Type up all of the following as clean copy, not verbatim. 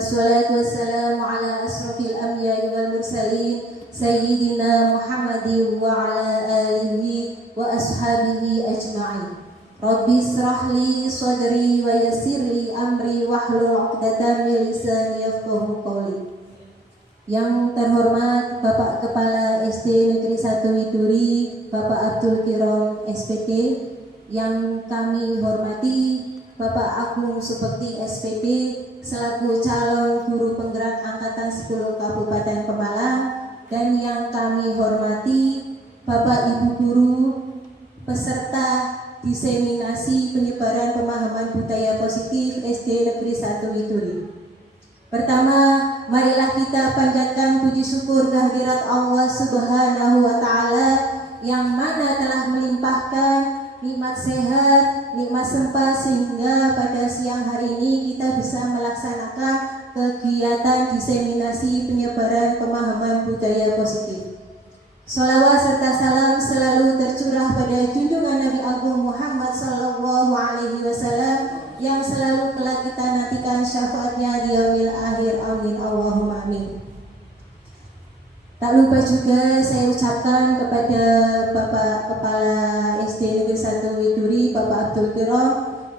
wassalatu wassalamu ala asrafil anbiya'i wal mursalin sayyidina Muhammadin wa ala alihi wa ashabihi ajma'in. Rabbi israh li sadri wa yassir li amri wahlul 'uqdatam min lisani yafqahu qawli. Yang terhormat Bapak Kepala SD Negeri 1 Widuri, Bapak Abdul Kirom SPT. Yang kami hormati Bapak Agung Supekti SPT selaku calon guru penggerak angkatan 10 Kabupaten Pemalang. Dan yang kami hormati Bapak Ibu guru peserta diseminasi penyebaran pemahaman budaya positif SD Negeri 1 Widuri. Pertama, marilah kita panjatkan puji syukur kehadirat Allah Subhanahu wa Ta'ala yang mana telah melimpahkan nikmat sehat, nikmat sempat sehingga pada siang hari ini kita bisa melaksanakan kegiatan diseminasi penyebaran pemahaman budaya positif. Sholawat serta salam selalu tercurah pada junjungan Nabi Agung Muhammad Sallallahu Alaihi Wasallam yang selalu kelak kita nantikan syafaatnya di yaumil akhir. Amin Allahumma amin. Tak lupa juga saya ucapkan kepada Bapak Kepala SD Negeri 1 Widuri, Bapak Abdul Kirom,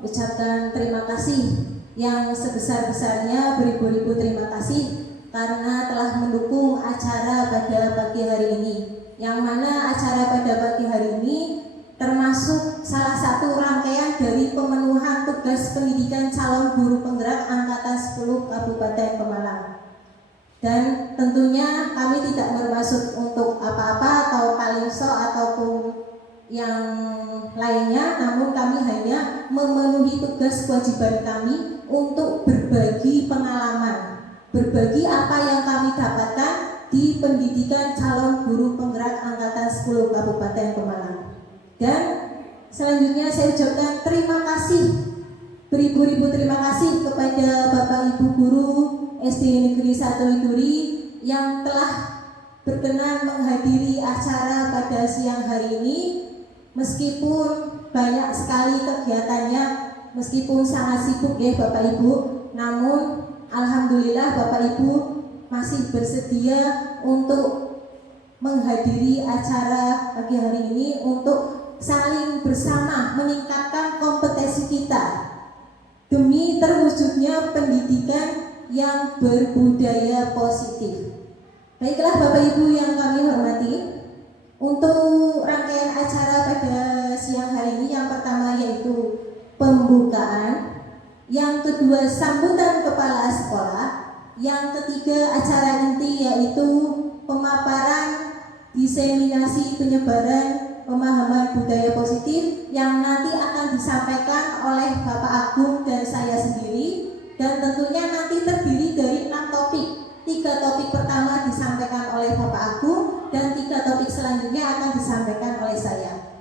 ucapkan terima kasih yang sebesar-besarnya, beribu-ribu terima kasih karena telah mendukung acara pada pagi hari ini. Yang mana acara pada pagi hari ini termasuk salah satu rangkaian dari pemenuhan tugas pendidikan calon guru penggerak angkatan 10 Kabupaten Pemalang. Dan tentunya kami tidak bermaksud untuk apa-apa atau kalimso ataupun yang lainnya, namun kami hanya memenuhi tugas kewajiban kami untuk berbagi pengalaman, berbagi apa yang kami dapatkan di pendidikan calon guru penggerak angkatan 10 Kabupaten Pemalang. Dan selanjutnya saya ucapkan terima kasih, beribu-ribu terima kasih kepada Bapak Ibu guru SD Negeri 1 Widuri yang telah berkenan menghadiri acara pada siang hari ini. Meskipun banyak sekali kegiatannya, meskipun sangat sibuk ya Bapak Ibu, namun alhamdulillah Bapak Ibu masih bersedia untuk menghadiri acara pagi hari ini untuk saling bersama meningkatkan kompetensi kita demi terwujudnya pendidikan yang berbudaya positif. Baiklah Bapak Ibu yang kami hormati, untuk rangkaian acara pada siang hari ini yang pertama yaitu pembukaan, yang kedua sambutan kepala sekolah, yang ketiga acara inti yaitu pemaparan diseminasi penyebaran pemahaman budaya positif yang nanti akan disampaikan oleh Bapak Agung dan saya sendiri, dan tentunya nanti terdiri dari 6 topik. 3 topik pertama disampaikan oleh Bapak Agung dan 3 topik selanjutnya akan disampaikan oleh saya.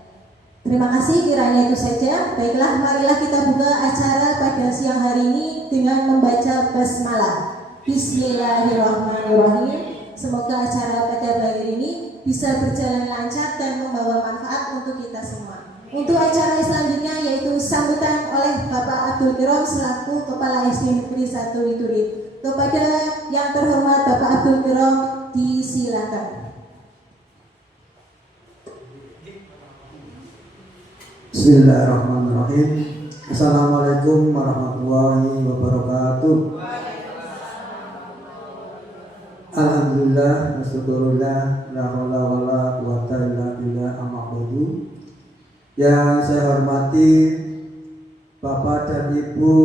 Terima kasih, kiranya itu saja. Baiklah, marilah kita buka acara pada siang hari ini dengan membaca basmalah. Bismillahirrahmanirrahim. Semoga acara pada hari ini bisa berjalan lancar dan membawa manfaat untuk kita semua. Untuk acara selanjutnya yaitu sambutan oleh Bapak Abdul Kirom selaku Kepala SD Negeri 1 Widuri. Kepada yang terhormat Bapak Abdul Kirom, disilakan. Bismillahirrahmanirrahim. Assalamualaikum warahmatullahi wabarakatuh. Alhamdulillah, wasyukurillah, la haula wala quwata illa billah, amma ba'du. Yang saya hormati Bapak dan Ibu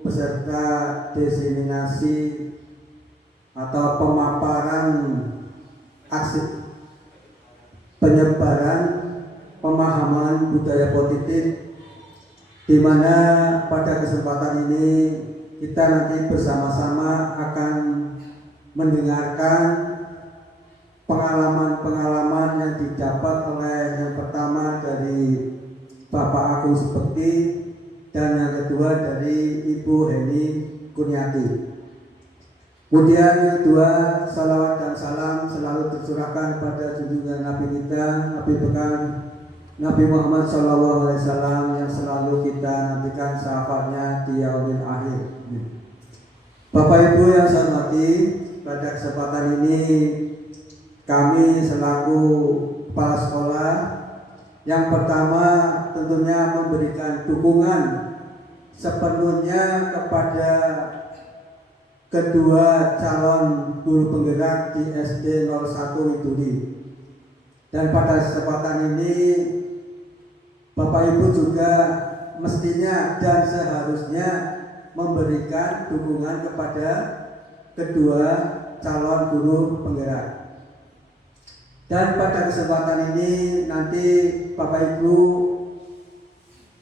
peserta diseminasi atau pemaparan aksi penyebaran pemahaman budaya positif, di mana pada kesempatan ini kita nanti bersama-sama akan mendengarkan pengalaman-pengalaman yang didapat oleh yang pertama dari Bapak Agung Supekti dan yang kedua dari Ibu Heni Kurniati. Kemudian yang kedua, salawat dan salam selalu tercurahkan pada junjungan Nabi kita, Nabi Bekar Nabi Muhammad SAW yang selalu kita nantikan syafaatnya di yaumil akhir. Bapak Ibu yang saya hormati, pada kesempatan ini kami selaku kepala sekolah yang pertama tentunya memberikan dukungan sepenuhnya kepada kedua calon guru penggerak di SD 01 Widuri. Dan pada kesempatan ini Bapak Ibu juga mestinya dan seharusnya memberikan dukungan kepada kedua calon guru penggerak. Dan pada kesempatan ini nanti Bapak Ibu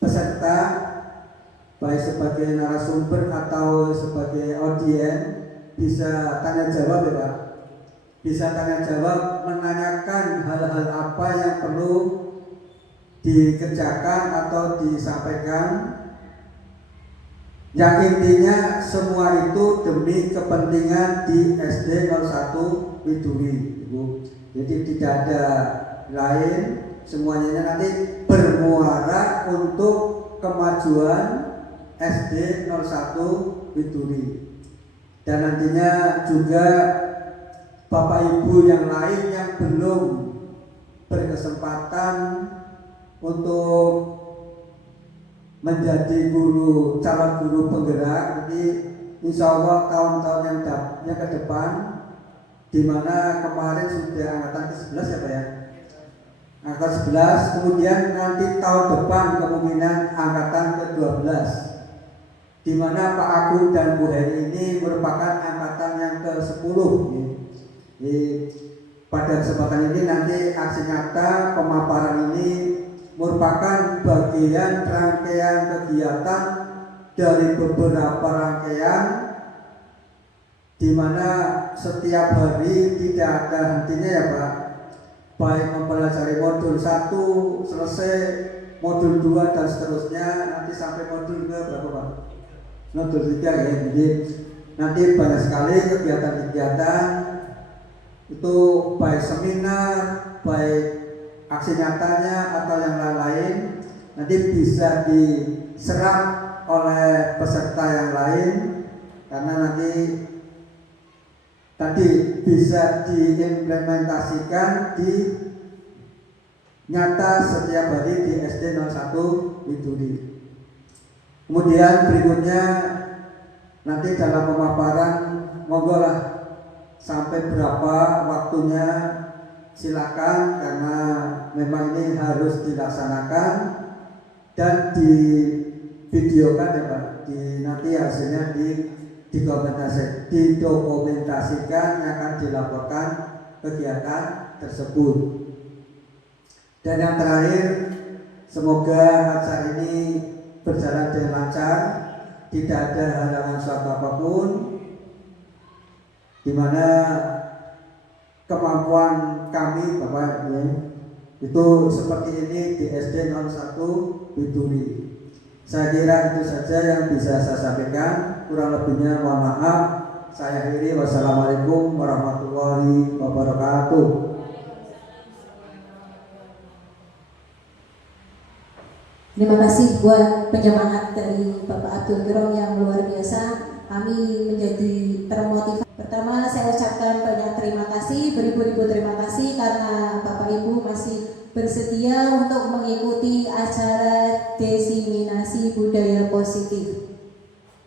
peserta baik sebagai narasumber atau sebagai audien bisa tanya jawab ya Pak. Bisa tanya jawab, menanyakan hal-hal apa yang perlu dikerjakan atau disampaikan, yang intinya semua itu demi kepentingan di SD 01 Widuri, Ibu. Jadi tidak ada lain, semuanya nanti bermuara untuk kemajuan SD 01 Widuri. Dan nantinya juga Bapak Ibu yang lain yang belum berkesempatan untuk menjadi calon guru penggerak, jadi insya Allah tahun-tahun yang ke depan, di mana kemarin sudah angkatan ke-11 ya Pak ya, angkatan 11, kemudian nanti tahun depan kemungkinan angkatan ke-12, di mana Pak Agung dan Bu Heni ini merupakan angkatan yang ke-10. Pada kesempatan ini nanti aksi nyata pemaparan ini merupakan bagian rangkaian kegiatan dari beberapa rangkaian di mana setiap hari tidak ada hentinya ya Pak, baik mempelajari modul 1 selesai, modul 2 dan seterusnya, nanti sampai modul ke berapa Pak? Modul 3 ya. Jadi nanti banyak sekali kegiatan-kegiatan itu, baik seminar, baik aksi nyatanya atau yang lain-lain, nanti bisa diserap oleh peserta yang lain, karena nanti tadi bisa diimplementasikan di nyata setiap hari di SD 01 Widuri. Kemudian berikutnya nanti dalam pemaparan monggo lah sampai berapa waktunya silakan, karena memang ini harus dilaksanakan dan divideokan ya Pak. Nanti hasilnya didokumentasikan yang akan dilaporkan kegiatan tersebut. Dan yang terakhir, semoga acara ini berjalan dengan lancar, tidak ada halangan suatu apapun, di mana kemampuan kami Bapak ya, itu seperti ini di SD 01 Widuri. Saya kira itu saja yang bisa saya sampaikan, kurang lebihnya mohon maaf. Saya akhiri, wassalamualaikum warahmatullahi wabarakatuh. Terima kasih buat penyemangat dari Bapak Abdul Kirom yang luar biasa. Kami menjadi termotivasi. Pertama, saya ucapkan banyak terima kasih, beribu-ribu terima kasih karena Bapak Ibu masih bersedia untuk mengikuti acara diseminasi budaya positif.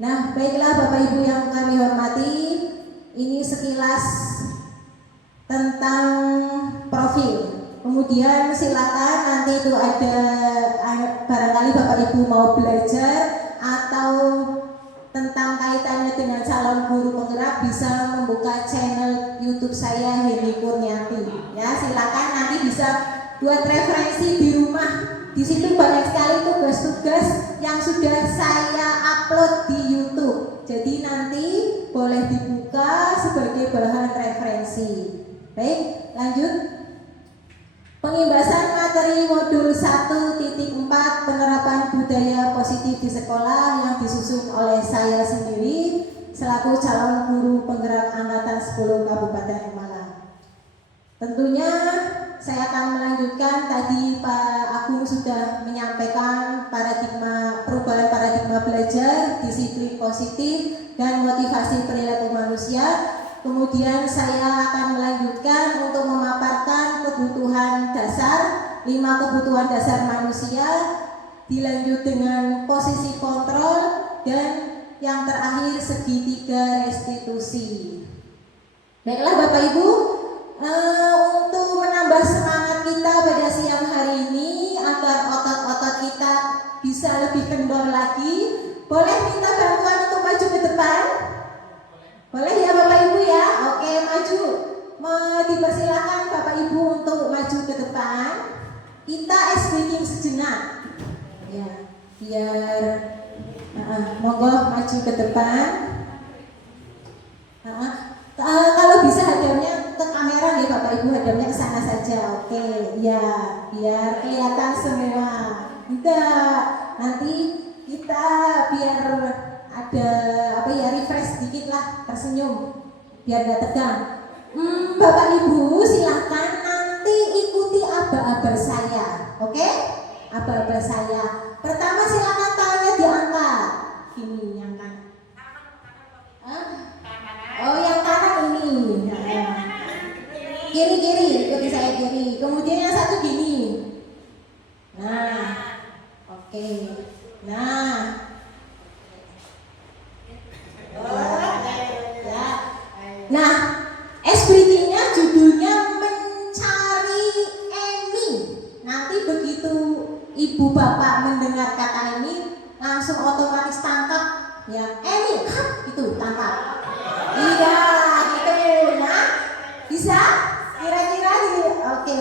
Nah, baiklah Bapak Ibu yang kami hormati, ini sekilas tentang profil. Kemudian silakan nanti itu ada barangkali Bapak Ibu mau belajar atau tentang kaitannya dengan calon guru penggerak, bisa membuka channel YouTube saya Heni Kurniati. Ya, silakan nanti bisa buat referensi di rumah. Di situ banyak sekali tugas-tugas yang sudah saya upload di YouTube. Jadi nanti boleh dibuka sebagai bahan referensi. Baik, lanjut. Pengimbasan materi modul 1.4 penerapan budaya positif di sekolah yang disusun oleh saya sendiri selaku calon guru penggerak angkatan 10 Kabupaten Malang. Tentunya saya akan melanjutkan, tadi Pak Agung sudah menyampaikan perubahan paradigma agama belajar, disiplin positif, dan motivasi perilaku manusia. Kemudian saya akan melanjutkan untuk memaparkan kebutuhan dasar, 5 kebutuhan dasar manusia, dilanjut dengan posisi kontrol, dan yang terakhir segitiga restitusi. Baiklah Bapak Ibu, untuk menambah semangat kita pada siang hari ini agar otot-otot kita bisa lebih kendor lagi, boleh minta bantuan untuk maju ke depan? Boleh ya Bapak Ibu ya? Oke, maju. Dipersilakan Bapak Ibu untuk maju ke depan. Kita ice breaking sejenak. Ya, biar monggo maju ke depan. Kalau bisa hadapnya ke kamera ya Bapak Ibu, hadapnya ke sana saja. Oke, ya, biar kelihatan semua. Enggak, nanti kita biar ada refresh sedikit lah, tersenyum biar gak tegang. Bapak Ibu silahkan nanti ikuti aba-aba saya, oke? Aba-aba saya. Pertama silahkan tangannya diangkat. Gini yang kanan. Oh yang kanan ini. Kiri, ikuti saya kiri. Kemudian yang satu gini. Nah, oke. Nah. Nah, breaking-nya judulnya mencari Emi. Nanti begitu ibu bapak mendengar kata Emi, langsung otomatis tangkap ya. Emi, itu tangkap. Iya, gitu. Nah, bisa? Kira-kira gitu. Oke.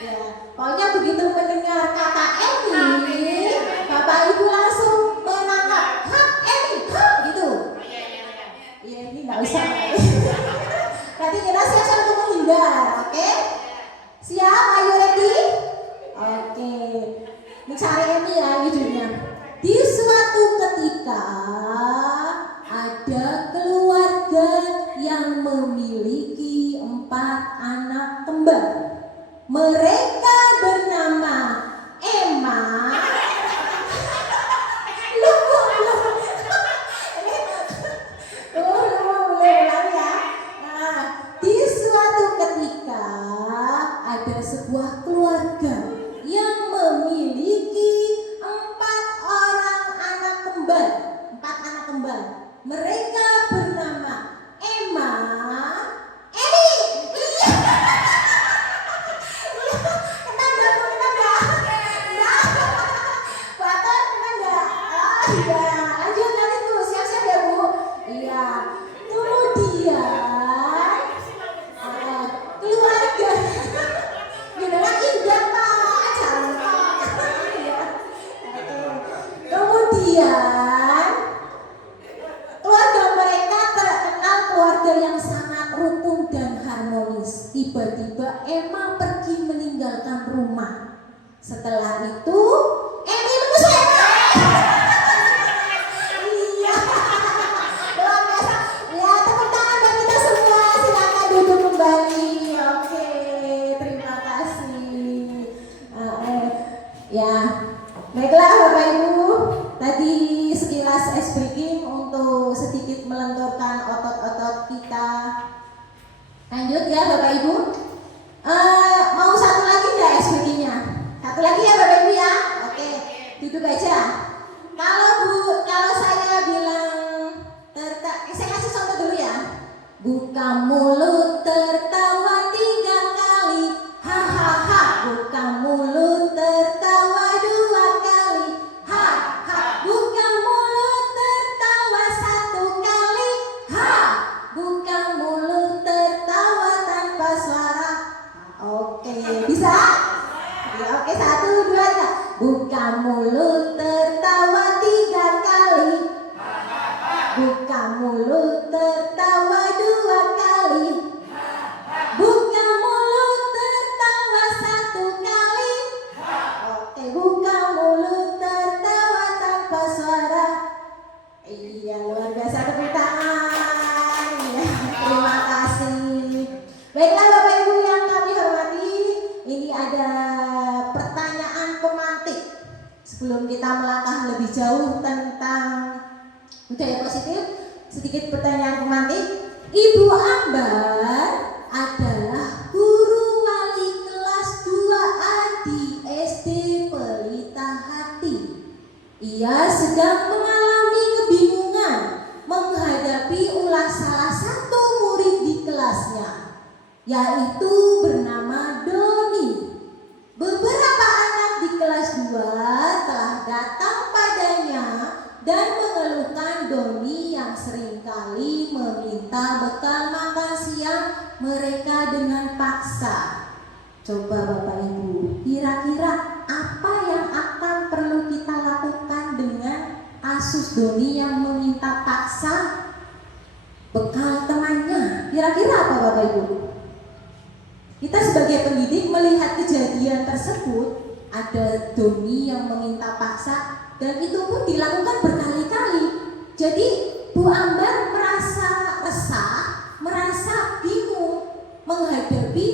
Ya, pokoknya begitu mendengar kata Emi, bapak ibu langsung menangkap. Emi, gitu. Iya, ini nggak usah. Nanti kita siap-siap untuk menghindar, oke? Siap? Are you ready? Oke. Mencari Emi ya judulnya. Di suatu ketika ada keluarga yang memiliki 4 anak kembar. Mereka bernama Emma. Sebuah keluarga yang memiliki 4 orang anak kembar, 4 anak kembar. Mereka bernama Emma, Emi. Kena enggak? Bapak kena enggak? Iya, lanjut nanti tuh siap-siap ya Bu. Iya. Kemudian keluarga indah Pak, cantik. Kemudian keluarga mereka terkenal keluarga yang sangat rukun dan harmonis. Tiba-tiba Emma pergi meninggalkan rumah. Setelah itu Emi menyusul. Iya, luar biasa. Ya, tepuk tangan bagi kita semua. Silakan duduk kembali. Oke, terima kasih. Ya, baiklah Bapak Ibu. Tadi sekilas ice breaking untuk sedikit melenturkan otot-otot kita. Lanjut ya Bapak Ibu. Mau satu lagi nggak ice breakingnya? Satu lagi ya Bapak Ibu ya. Oke, duduk aja. Kalau saya bilang saya kasih contoh dulu ya. Buka mulut tertawa 3 kali, hahaha. Buka mulut tertawa 2 kali, ha. Buka mulut tertawa 1 kali, ha. Buka mulut tertawa tanpa suara. Oke, bisa? Ya, oke, 1, 2, 3. Buka mulut tertawa 3 kali, buka mulut tertawa 2 kali, buka mulut tertawa 1 kali. Oke, buka mulut tertawa tanpa suara. Iya, luar biasa, tepuk tangan. Ya, terima kasih. Baiklah Bapak Ibu yang kami hormati, ini ada pertanyaan pemantik Sebelum kita melangkah lebih jauh tentang budaya positif, sedikit pertanyaan pemantik. Ibu Ambar adalah guru wali kelas 2A di SD Pelita Hati. Ia sedang mengalami kebingungan menghadapi ulah salah satu murid di kelasnya, yaitu bernama Doni. Beberapa anak di kelas 2 telah datang padanya dan mengeluhkan Doni yang seringkali meminta bekal makan siang mereka dengan paksa. Coba Bapak Ibu, kira-kira apa yang akan perlu kita lakukan dengan kasus Doni yang meminta paksa bekal temannya? Kira-kira apa Bapak Ibu? Kita sebagai pendidik melihat kejadian tersebut, ada Doni yang meminta paksa dan itu pun dilakukan berkali-kali. Jadi Bu Ambar merasa resah, merasa bingung menghadapi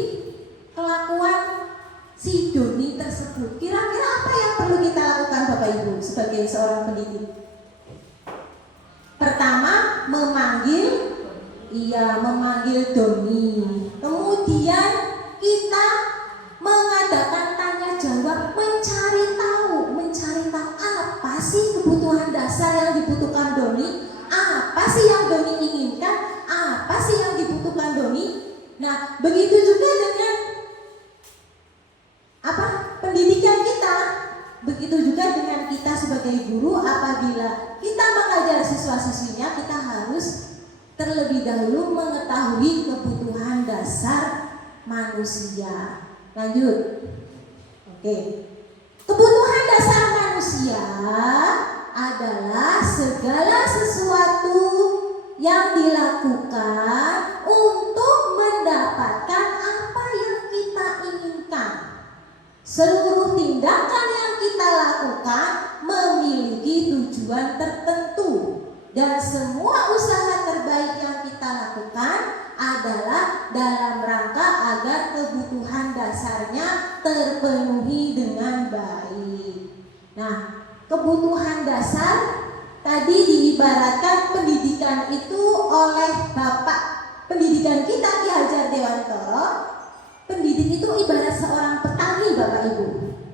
kelakuan si Doni tersebut. Kira-kira apa yang perlu kita lakukan Bapak Ibu sebagai seorang pendidik? Pertama, memanggil Doni. Kemudian kita mengadakan tanya jawab, mencari tahu apa sih kebutuhan dasar yang dibutuhkan Doni, apa sih yang Doni inginkan, apa sih yang dibutuhkan Doni. Nah, begitu juga dengan pendidikan kita, begitu juga dengan kita sebagai guru. Apabila kita mengajar siswa-siswinya, kita harus terlebih dahulu mengetahui kebutuhan dasar manusia. Lanjut. Oke. Kebutuhan dasar manusia adalah segala sesuatu yang dilakukan untuk mendapatkan apa yang kita inginkan. Seluruh tindakan yang kita lakukan memiliki tujuan tertentu, dan semua usaha terbaik yang kita lakukan adalah dalam rangka agar kebutuhan dasarnya terpenuhi dengan baik. Nah, kebutuhan dasar tadi diibaratkan pendidikan itu oleh Bapak pendidikan kita Ki Hajar Dewantoro. Pendidik itu ibarat seorang petani Bapak Ibu,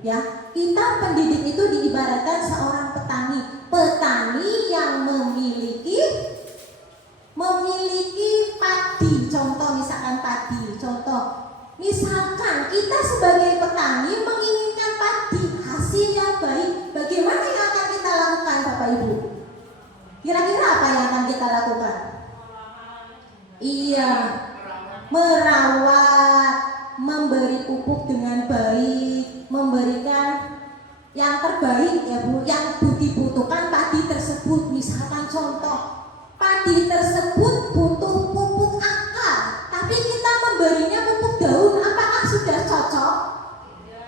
ya. Kita pendidik itu diibaratkan seorang petani yang memiliki padi. Misalkan kita sebagai petani menginginkan padi hasil yang baik, bagaimana yang akan kita lakukan Bapak Ibu? Kira-kira apa yang akan kita lakukan? Iya, merawat, memberi pupuk dengan baik, memberikan yang terbaik ya Bu, yang dibutuhkan padi tersebut. Misalkan contoh, padi tersebut butuh pupuk akar, tapi kita memberinya pupuk daun, apakah sudah cocok?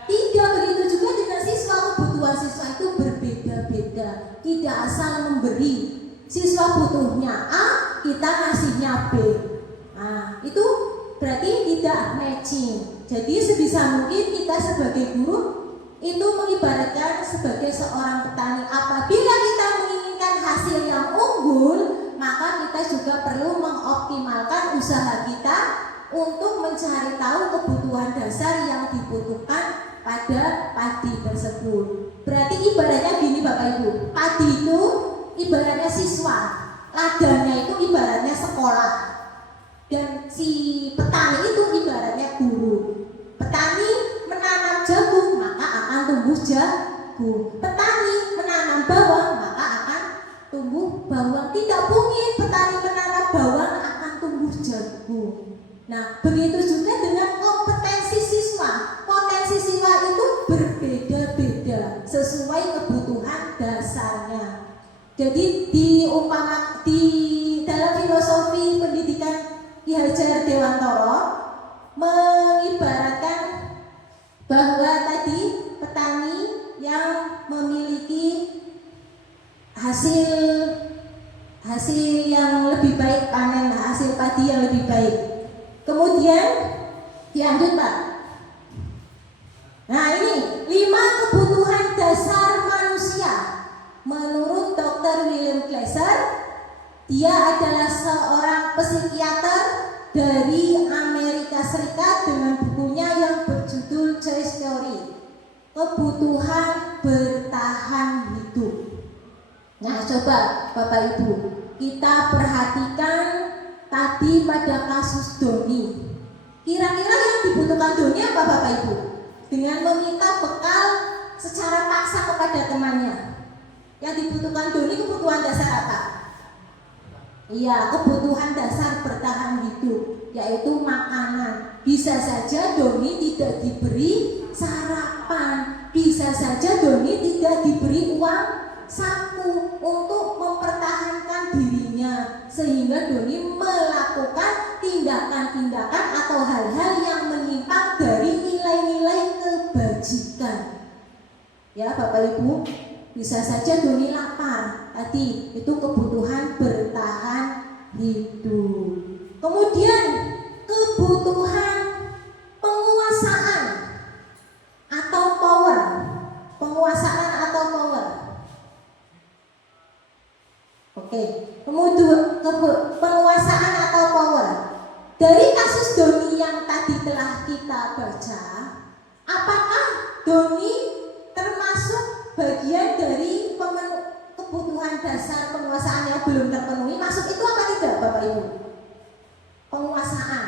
Tidak. Begitu juga dengan siswa, kebutuhan siswa itu berbeda-beda, tidak asal memberi. Siswa butuhnya A, kita ngasihnya B. Nah, itu berarti tidak matching. Jadi sebisa mungkin kita sebagai guru itu mengibaratkan sebagai seorang petani. Apabila kita menginginkan hasil yang unggul, maka kita juga perlu mengoptimalkan usaha kita untuk mencari tahu kebutuhan dasar yang dibutuhkan pada padi tersebut. Berarti ibaratnya gini Bapak Ibu, padi itu ibaratnya siswa, ladangnya itu ibaratnya sekolah, dan si petani itu ibaratnya guru. Petani menanam jagung maka akan tumbuh jagung, petani menanam bawang maka akan tumbuh bawang. Tidak mungkin petani menanam bawang akan tumbuh jagung. Nah, begitu juga dengan kompetensi siswa. Potensi siswa itu berbeda-beda sesuai kebutuhan dasarnya. Jadi di dalam filosofi pendidikan Ki Hajar Dewantoro mengibaratkan bahwa tadi petani yang memiliki hasil yang lebih baik, panen hasil padi yang lebih baik. Kemudian dilanjut Pak. Nah, ini 5 kebutuhan dasar manusia Dia adalah seorang psikiater dari Amerika Serikat dengan bukunya yang berjudul Choice Theory, Kebutuhan Bertahan Hidup. Nah, coba Bapak Ibu, kita perhatikan tadi pada kasus Doni. Kira-kira yang dibutuhkan Doni apa Bapak Ibu? Dengan meminta bekal secara paksa kepada temannya. Yang dibutuhkan Doni kebutuhan dasar apa? Iya, kebutuhan dasar bertahan hidup, yaitu makanan. Bisa saja Doni tidak diberi sarapan, bisa saja Doni tidak diberi uang saku untuk mempertahankan dirinya, sehingga Doni melakukan tindakan-tindakan atau hal-hal yang menyimpang dari nilai-nilai kebajikan. Ya Bapak Ibu, bisa saja Doni lapar, tadi itu kebutuhan bertahan hidup. Kemudian kebutuhan penguasaan atau power. Penguasaan atau power. Oke, kemudian penguasaan atau power. Dari kasus Doni yang tadi telah kita baca, apakah Doni termasuk bagian dari kebutuhan dasar penguasaan yang belum terpenuhi? Masuk itu apa tidak Bapak Ibu? Penguasaan.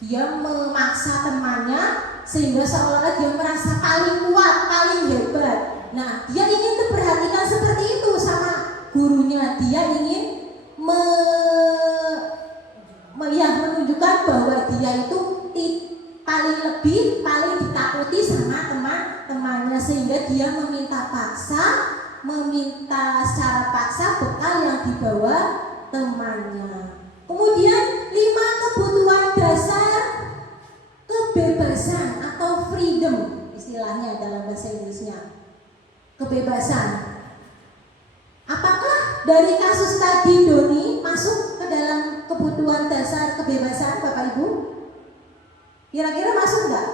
Dia memaksa temannya sehingga seolah-olah dia merasa paling kuat, paling hebat. Nah, dia ingin diperhatikan seperti itu sama gurunya. Dia ingin menunjukkan bahwa dia itu paling lebih, paling ditakuti sama teman-temannya, sehingga dia meminta secara paksa bekal yang dibawa temannya. Kemudian 5 kebutuhan dasar kebebasan atau freedom, istilahnya dalam bahasa Inggrisnya. Kebebasan. Apakah dari kasus tadi Doni masuk ke dalam kebutuhan dasar kebebasan Bapak Ibu? Kira-kira masuk nggak?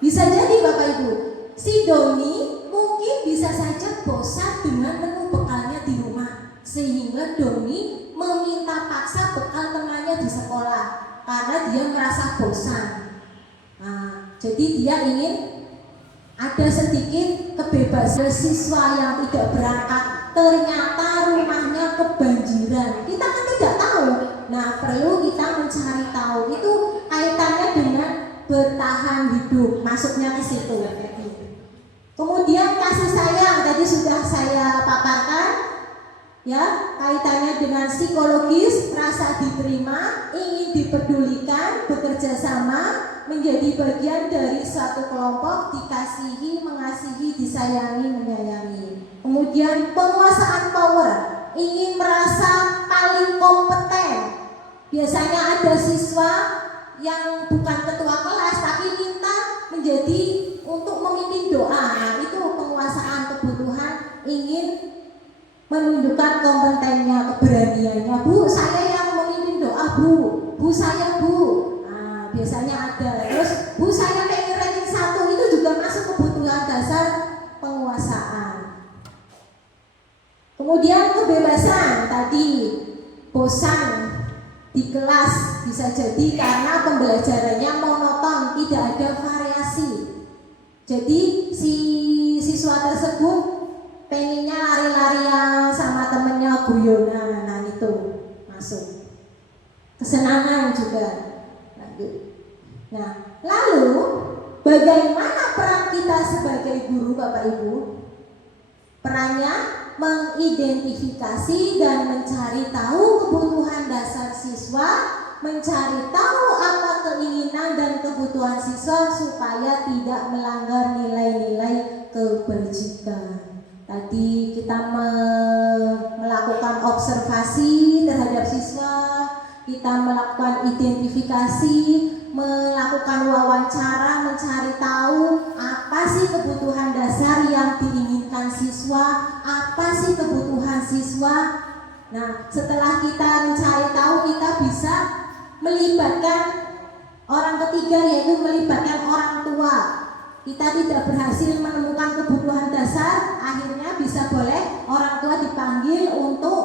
Bisa jadi Bapak Ibu, si Doni mungkin bisa saja bosan dengan menu bekalnya di rumah, sehingga Doni meminta paksa bekal temannya di sekolah karena dia merasa bosan. Nah, jadi dia ingin ada sedikit kebebasan. Siswa yang tidak berangkat ternyata rumahnya kebanjiran, kita kan tidak tahu. Nah, perlu kita mencari tahu. Itu kaitannya dengan bertahan hidup, masuknya ke situ. Kemudian kasih sayang tadi sudah saya paparkan, ya, kaitannya dengan psikologis, rasa diterima, ingin dipedulikan, bekerja sama, menjadi bagian dari suatu kelompok, dikasihi, mengasihi, disayangi, menyayangi. Kemudian penguasaan power, ingin merasa paling kompeten. Biasanya ada siswa yang bukan ketua kelas tapi minta menjadi untuk memimpin doa. Nah, itu penguasaan kebutuhan, ingin menunjukkan kompetennya, keberaniannya. Bu, saya yang memimpin doa, Bu saya, Bu. Nah, biasanya ada. Terus, Bu, saya pengen ranking 1, itu juga masuk kebutuhan dasar penguasaan. Kemudian kebebasan tadi, bosan di kelas bisa jadi karena pembelajarannya monoton, tidak ada variasi. Jadi si siswa tersebut pengennya lari-larian sama temennya, guyonan, nah itu masuk. Kesenangan juga. Nah, lalu bagaimana peran kita sebagai guru Bapak Ibu? Perannya mengidentifikasi dan mencari tahu kebutuhan dasar siswa, mencari tahu apa keinginan dan kebutuhan siswa supaya tidak melanggar nilai-nilai kebajikan. Tadi kita melakukan observasi terhadap siswa, kita melakukan identifikasi, melakukan wawancara, mencari tahu apa sih kebutuhan dasar yang diinginkan siswa, apa sih kebutuhan siswa. Nah, setelah kita mencari tahu, kita bisa melibatkan orang ketiga, yaitu melibatkan orang tua. Kita tidak berhasil menemukan kebutuhan dasar, akhirnya bisa boleh orang tua dipanggil untuk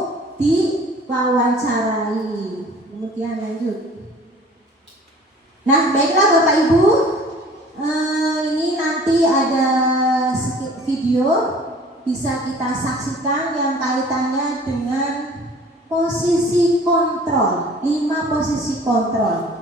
diwawancarai. Kemudian lanjut. Nah, baiklah Bapak Ibu, ini nanti ada video bisa kita saksikan yang kaitannya dengan posisi kontrol, 5 posisi kontrol.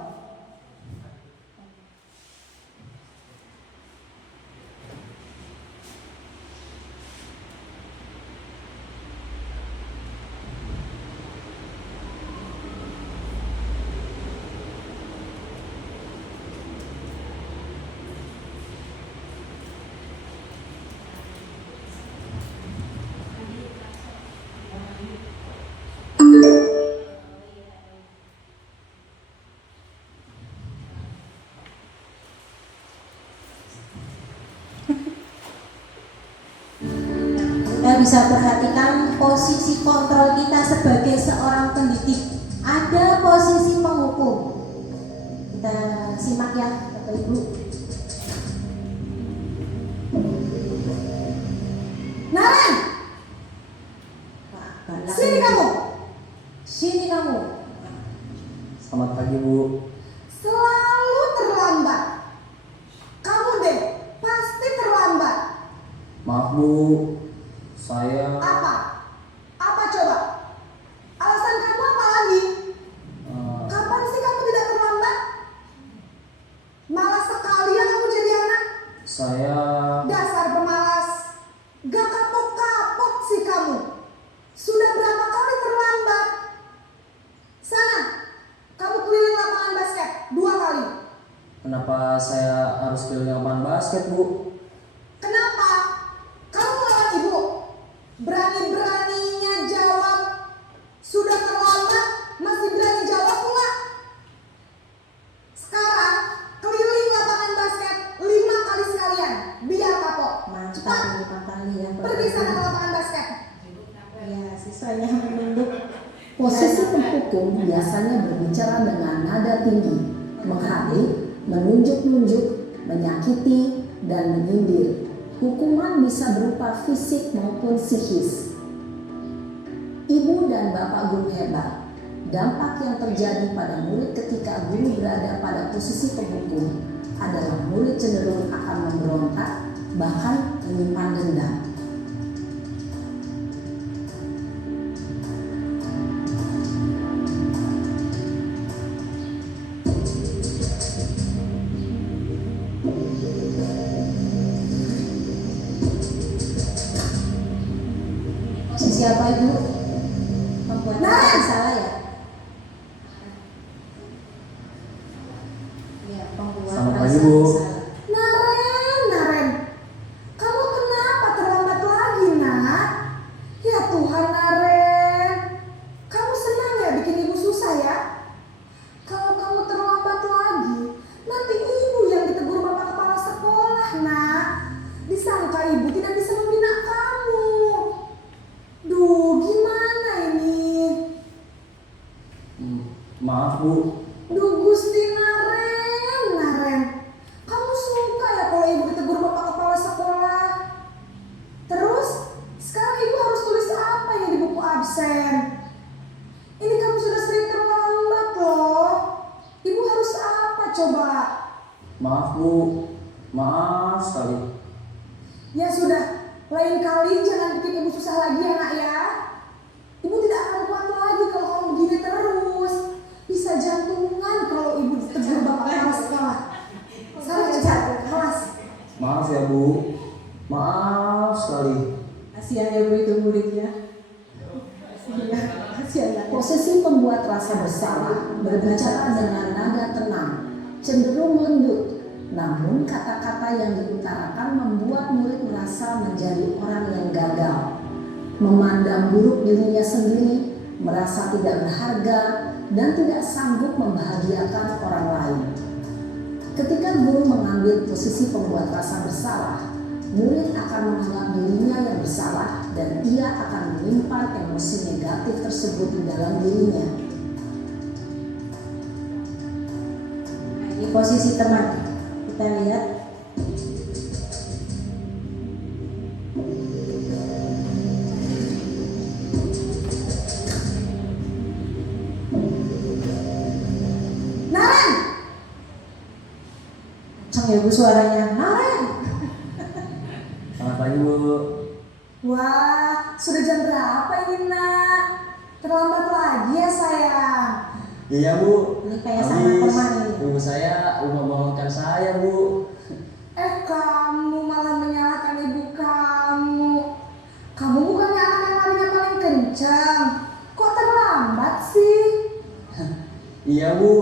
Kita bisa perhatikan posisi kontrol kita sebagai seorang pendidik. Ada posisi penghukum. Kita simak ya Bapak Ibu. Naren, sini kamu. Sini kamu. Selamat pagi Bu. Selalu terlambat. Kamu deh, pasti terlambat. Maaf Bu, saya Apa? Apa coba? Alasan kamu apa lagi? Kapan sih kamu tidak terlambat? Malas sekali ya kamu jadi anak. saya Dasar pemalas. Gak kapok-kapok sih kamu. Sudah berapa kali terlambat? Sana, kamu keliling lapangan basket 2 kali. kenapa saya harus keliling lapangan basket Bu? Kenapa? Kamu melawan ibu. Berani-beraninya jawab. Sudah terlambat, masih berani jawab pula. Sekarang, keliling lapangan basket 5 kali sekalian. Biar kapok. Mantap ini Pak Tali ya. Bapak Pergi sana Ibu. ke lapangan basket. Ya, siswanya menunduk. Posisi penghukum biasanya berbicara dengan nada tinggi, menghardik, menunjuk-nunjuk, menyakiti, dan menyindir. Hukuman bisa berupa fisik maupun psikis. Ibu dan bapak guru hebat, dampak yang terjadi pada murid ketika guru berada pada posisi penghukum adalah murid cenderung akan memberontak, bahkan menyimpan dendam. Posisi apa Ibu? Membuat Nah. salah ya? Ya, pembuat Selamat rasa pagi, Bu. bersalah. Naren. Kamu kenapa terlambat lagi, nak? Ya Tuhan, Naren. Kamu senang ya bikin ibu susah ya? Kalau kamu terlambat lagi, nanti ibu yang ditegur bapak kepala sekolah, nak. Disangka ibu tidak bisa membina kamu. Duh, gimana ini? Maaf Bu, Duh, Gusti Naren. Kamu suka ya kalau ibu ditegur bapak kepala sekolah? Terus, sekarang ibu harus tulis apa yang di buku absen? Ini kamu sudah sering terlambat loh. Ibu harus apa coba? maaf Bu, maaf sekali. Ya sudah, lain kali jangan bikin ibu susah lagi ya nak ya. Ibu tidak akan kuat lagi kalau kamu begini terus. Bisa jantungan kalau ibu ditegur bapak kepala sekolah. Sekarang cepat, kelas. Maaf ya Bu, maaf sekali. Kasihan ya Bu itu muridnya. Iya, kasihan ya. Posisi pembuat rasa bersalah berbicara dengan nada tenang, cenderung lembut, namun kata-kata yang diutarakan membuat murid merasa menjadi orang yang gagal, memandang buruk dirinya sendiri, merasa tidak berharga, dan tidak sanggup membahagiakan orang lain. Ketika guru mengambil posisi pembuat rasa bersalah, murid akan menganggap dirinya yang bersalah dan ia akan menyimpan emosi negatif tersebut di dalam dirinya. Nah, ini posisi teman. Kita lihat. ibu suaranya Naren. Selamat pagi Bu. Wah, sudah jam berapa ini nak? Terlambat lagi ya sayang. Iya Bu. Ini kayak sama Habis teman ini. ibu saya lupa bangunkan saya Bu. Kamu malah menyalahkan ibu kamu. Kamu bukannya anak yang larinya paling kencang. Kok terlambat sih? Iya Bu,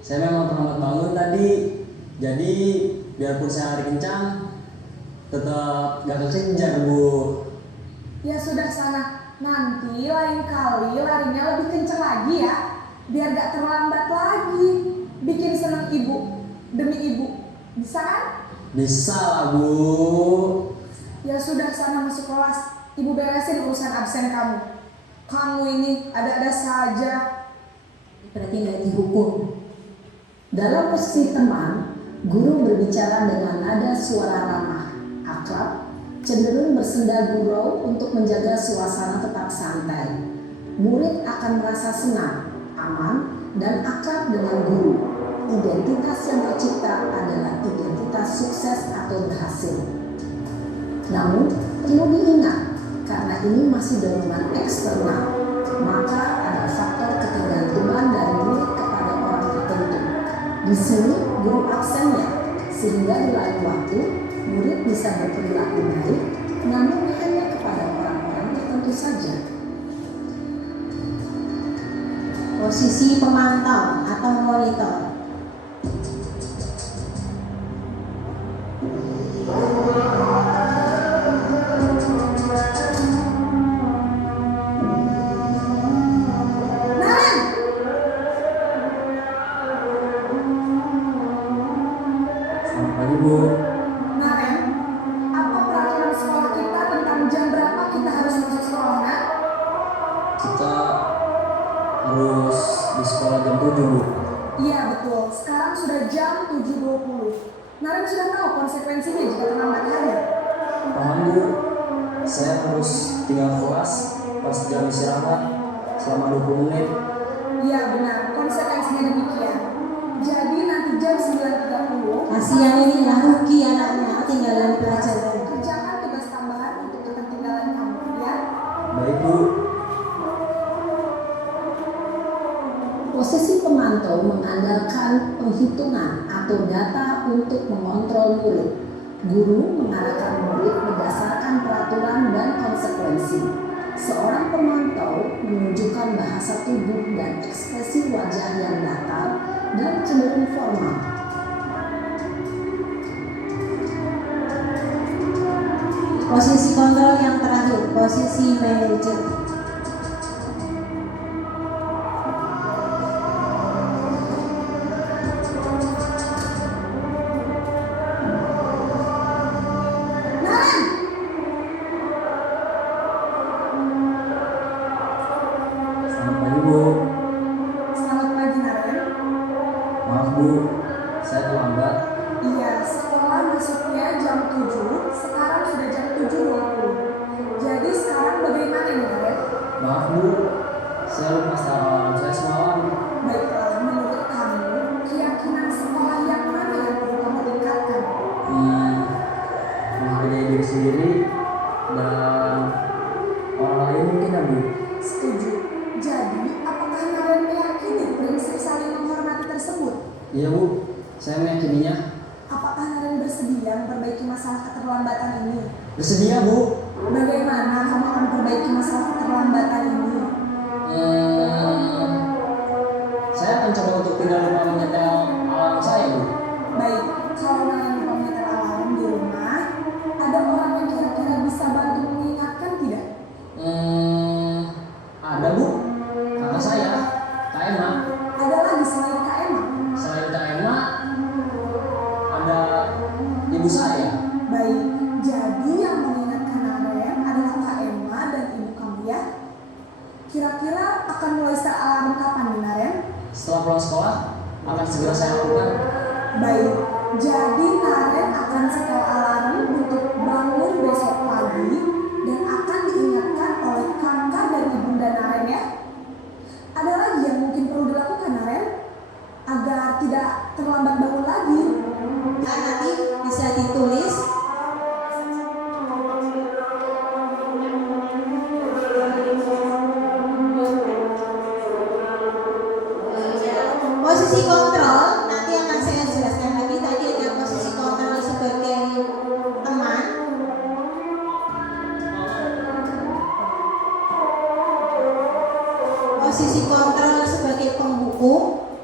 saya memang terlambat bangun tadi. Jadi biarpun saya lari kencang, tetap gak kekejar Bu. Ya sudah sana. Nanti lain kali larinya lebih kencang lagi ya. Biar gak terlambat lagi. Bikin senang ibu. Demi ibu. Bisa kan? Bisa lah Bu. Ya sudah sana masuk kelas. Ibu beresin urusan absen kamu. Kamu ini ada-ada saja. Berarti nggak dihukum. Dalam posisi teman, guru berbicara dengan nada suara ramah, akrab, cenderung bersenda gurau untuk menjaga suasana tetap santai. Murid akan merasa senang, aman, dan akrab dengan guru. Identitas yang tercipta adalah identitas sukses atau berhasil. Namun, perlu diingat, karena ini masih dorongan eksternal, maka ada faktor ketergantungan dari murid kepada orang tertentu. Di sini, guru absennya, sehingga di lain waktu, murid bisa berperilaku baik, namun hanya kepada orang-orang tertentu saja. Posisi pemantau atau monitor. Selamat pagi Bu. Naren, apa peraturan sekolah kita tentang jam berapa kita harus masuk sekolah, Nak? Kita harus di sekolah jam 7 Bu. Iya betul, sekarang sudah jam 7.20. Naren sudah tahu konsekuensinya jika terlambat hari. Paham Bu, saya harus tinggal kelas pas jam istirahat selama 20 menit. Iya benar, konsekuensinya demikian. Jadi nanti jam 9.30 Kasihan ini ya, rugi anaknya ketinggalan pelajaran. kerjakan tugas tambahan untuk ketertinggalan kamu, ya. Baik Bu. Posisi pemantau mengandalkan penghitungan atau data untuk mengontrol murid. Guru mengarahkan murid berdasarkan peraturan dan konsekuensi. Seorang pemantau menunjukkan bahasa tubuh dan ekspresi wajah yang datar dan cenderung formal. Posisi kontrol yang terakhir, posisi manajer. Naren, Selamat pagi Bu. selamat pagi Naren. Maaf Bu, saya terlambat. Iya, sekolah masuknya jam 7, sekarang sudah jam 7.20. Jadi sekarang bagaimana nih Naren? Maaf Bu, saya lupa start alarm saya semalam. Baiklah, menurut kamu, keyakinan sekolah yang mana yang perlu kamu tingkatkan? Menghargai diri sendiri dan orang lain mungkin ya Bu. Setuju. Jadi, apakah Naren meyakini prinsip saling menghormati tersebut? Iya Bu, saya meyakininya. Apakah Naren bersedia memperbaiki masalah keterlambatan ini? Bersedia Bu. Bagaimana kamu akan memperbaiki masalah keterlambatan ini? Saya akan coba untuk tidak lupa menyetel alarm saya Bu. Baik, kalau Naren lupa menyetel alarm di rumah, ada orang yang kira-kira bisa bantu mengingatkan tidak? Ada Bu, kakak saya, Kak Emma. Ada lagi selain Kak Emma? Selain Kak Emma, ada ibu saya. Baik, jadi yang mengingatkan Naren adalah Kak Emma dan ibu kamu ya. Kira-kira akan mulai start alarm kapan nih Naren? Setelah pulang sekolah, akan segera saya lakukan. Baik, jadi Naren akan setel alarm untuk bangun besok pagi dan akan diingatkan oleh kakak dan ibunda Naren ya. Ada lagi yang mungkin perlu dilakukan Naren agar tidak terlambat bangun lagi? Nanti penghukum,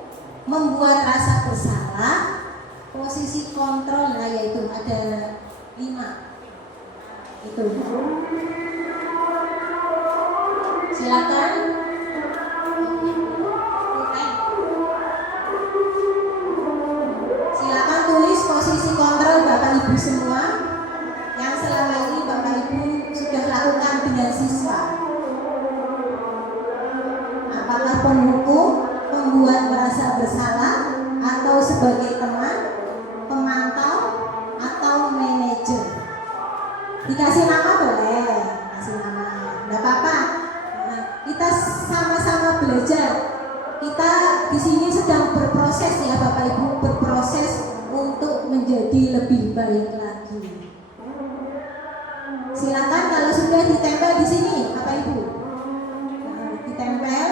membuat rasa bersalah, posisi kontrol, nah yaitu ada 5 itu. Silakan. Silakan tulis posisi kontrol Bapak Ibu semua yang selama ini Bapak Ibu sudah lakukan dengan siswa. Apakah penghukum, membuat merasa bersalah, atau sebagai teman, pemantau, atau manajer? Dikasih nama boleh, kasih nama, nggak apa-apa. Nah, kita sama-sama belajar. Kita di sini sedang berproses ya Bapak Ibu, berproses untuk menjadi lebih baik lagi. Silakan kalau sudah ditempel di sini Bapak Ibu, ditempel.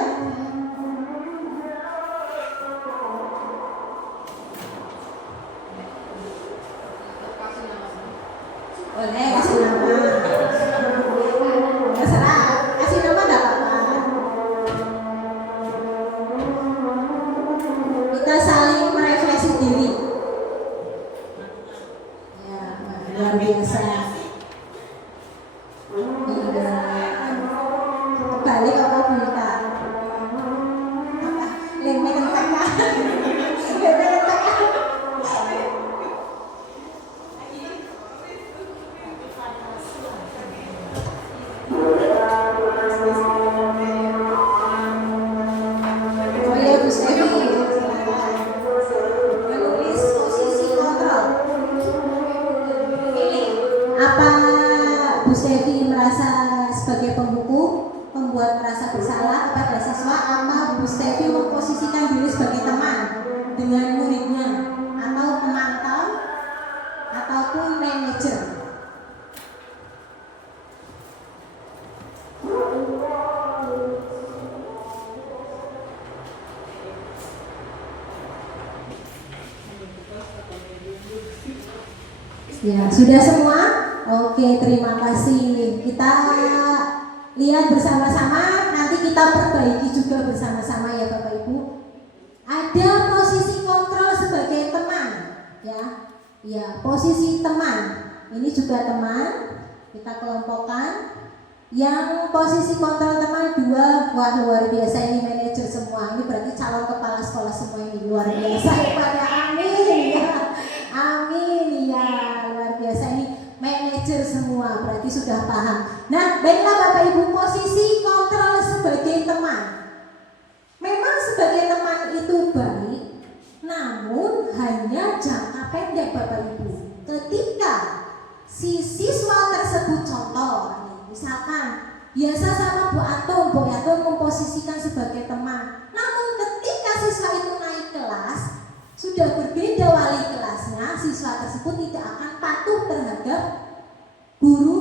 Boleh kasih nama. Terserah, kasih nama enggak apa-apa. Kita saling merefleksi diri. Ya, luar biasa. Balik apa kita? Apa? Leme kentek ya? Leme kentek ya? Oh ya Bu Stevi, menulis posisi kontrol. Pilih apa Bu Stevi merasa sebagai penghukum, membuat merasa bersalah kepada siswa, atau Bu Stevi memposisikan diri sebagai teman dengan muridnya, atau pemantau, ataupun manajer. Ya, sudah semua? Oke, terima kasih. Kita lihat bersama-sama, nanti kita perbaiki juga bersama-sama ya Bapak Ibu. Ada posisi kontrol sebagai teman, ya. Ya, posisi teman. Ini juga teman. Kita kelompokkan. Yang posisi kontrol teman 2, wah luar biasa, ini manajer semua. Ini berarti calon kepala sekolah semua ini luar biasa. Pada amin ya. Amin ya, luar biasa, ini manajer semua, berarti sudah paham. Nah, baiklah Bapak Ibu, posisi kontrol sebagai teman. Memang sebagai teman itu baik, namun hanya jangka pendek Bapak Ibu. Ketika si siswa tersebut, contoh, misalkan biasa sama Bu Atom memposisikan sebagai teman. Namun ketika siswa itu naik kelas, sudah berbeda wali kelasnya, siswa tersebut tidak akan patuh terhadap guru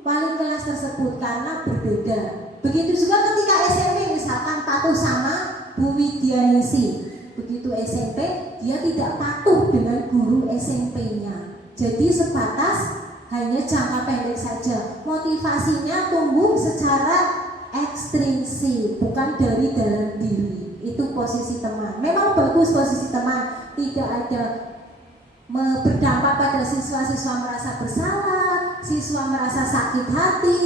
wali kelas tersebut karena berbeda. Begitu juga ketika SMP, misalkan patuh sama Bu Widianisi. Begitu SMP, dia tidak patuh dengan guru SMP-nya. Jadi sebatas hanya jangka pendek saja. Motivasinya tumbuh secara ekstrinsik, bukan dari dalam diri. Itu posisi teman. Memang bagus posisi teman, tidak ada berdampak pada siswa-siswa merasa bersalah, siswa merasa sakit hati,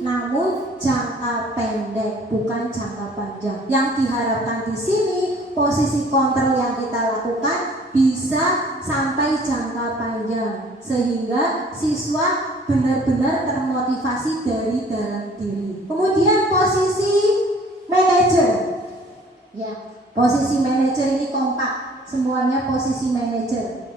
namun jangka pendek, bukan jangka panjang. Yang diharapkan di sini, posisi kontrol yang kita lakukan bisa sampai jangka panjang, sehingga siswa benar-benar termotivasi dari dalam diri. Kemudian posisi manajer. Ya, posisi manajer ini kompak, semuanya posisi manajer.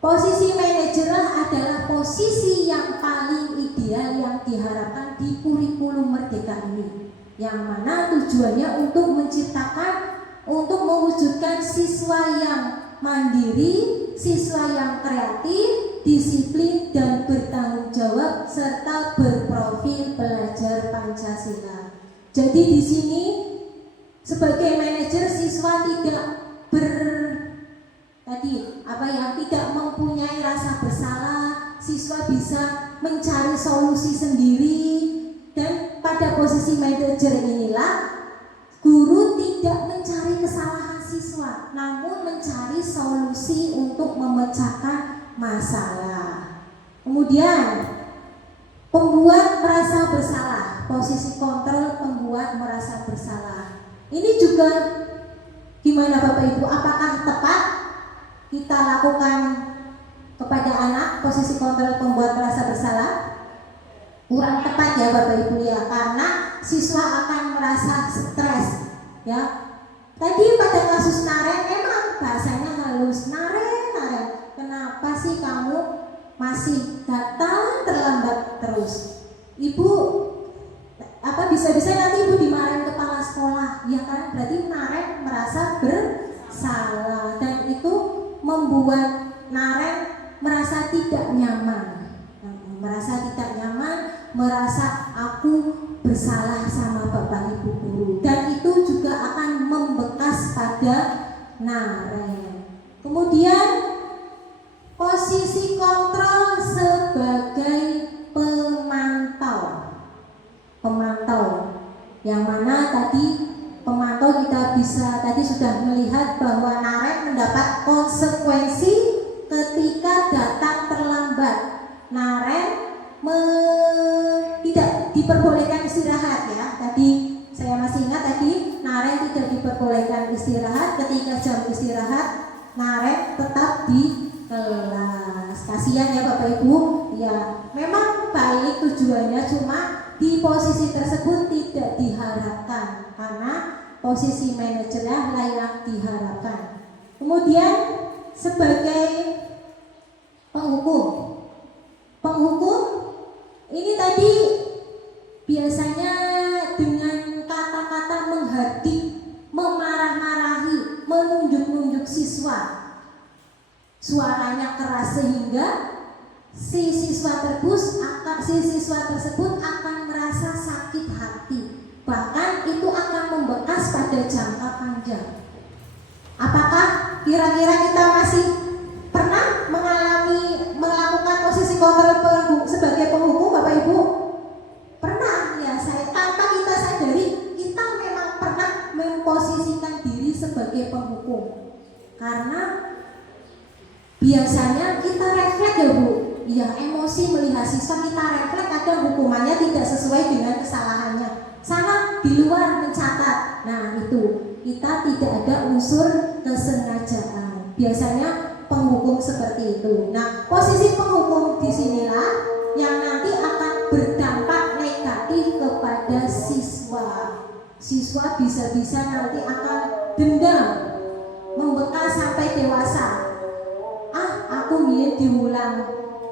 Posisi manajer adalah posisi yang paling ideal yang diharapkan di kurikulum Merdeka ini, yang mana tujuannya untuk menciptakan, untuk mewujudkan siswa yang mandiri, siswa yang kreatif, disiplin dan bertanggung jawab serta berprofil pelajar Pancasila. Jadi di sini sebagai manajer, siswa tidak tidak mempunyai rasa bersalah, siswa bisa mencari solusi sendiri, dan pada posisi manajer inilah guru tidak mencari kesalahan mahasiswa, namun mencari solusi untuk memecahkan masalah. Kemudian pembuat merasa bersalah, posisi kontrol pembuat merasa bersalah. Ini juga gimana Bapak Ibu? Apakah tepat kita lakukan kepada anak posisi kontrol pembuat merasa bersalah? Kurang tepat ya Bapak Ibu ya, karena siswa akan merasa stres ya. Tadi pada kasus Naren memang bahasanya halus, Naren, kenapa sih kamu masih datang terlambat terus? Ibu bisa-bisa nanti ibu dimarahin kepala sekolah, ya kan? Berarti Naren merasa bersalah dan itu membuat Naren merasa tidak nyaman, merasa aku bersalah sama Bapak Ibu guru, dan itu juga akan membekas pada Naren. Kemudian posisi kontrol sebagai pemantau, yang mana tadi pemantau kita tadi sudah melihat bahwa Naren mendapat konsekuensi ketika datang terlambat. Naren tidak diperbolehkan istirahat ya. Tadi saya masih ingat tadi Naren tidak diperbolehkan istirahat. Ketika jam istirahat Naren tetap di kelas. Kasihan ya Bapak Ibu. Ya, memang baik tujuannya, cuma di posisi tersebut tidak diharapkan karena posisi manajernya layak diharapkan. Kemudian sebagai penghukum ini tadi biasanya dengan kata-kata menghardik, memarah-marahi, menunjuk-nunjuk siswa, suaranya keras sehingga si siswa tersebut akan merasa sakit hati, bahkan itu akan membekas pada jangka panjang. Apakah kira-kira kita masih pernah melakukan posisi kontrol sebagai penghukum Bapak Ibu? Pernah ya, tanpa kita sadari kita memang pernah memposisikan diri sebagai penghukum, karena biasanya kita refleks ya Bu, ya emosi melihat siswa kita refleks, kadang hukumannya tidak sesuai dengan kesalahannya, sana di luar mencatat. Nah itu kita tidak ada unsur kesengajaan, biasanya penghukum seperti itu. Nah posisi penghukum disinilah yang nanti akan berdampak negatif kepada siswa. Siswa bisa-bisa nanti akan dendam, membekas sampai dewasa. Aku mien diulang,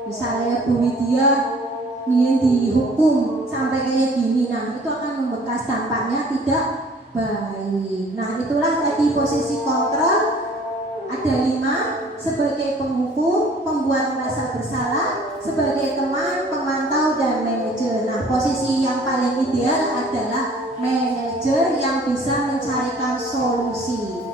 misalnya Bu Widya mien dihukum sampai kayak gini. Nah itu akan membekas, dampaknya tidak baik. Nah itulah tadi posisi kontrol ada 5, sebagai penghukum, pembuat merasa bersalah, sebagai teman, pemantau, dan manajer. Nah posisi yang paling ideal adalah manajer yang bisa mencarikan solusi.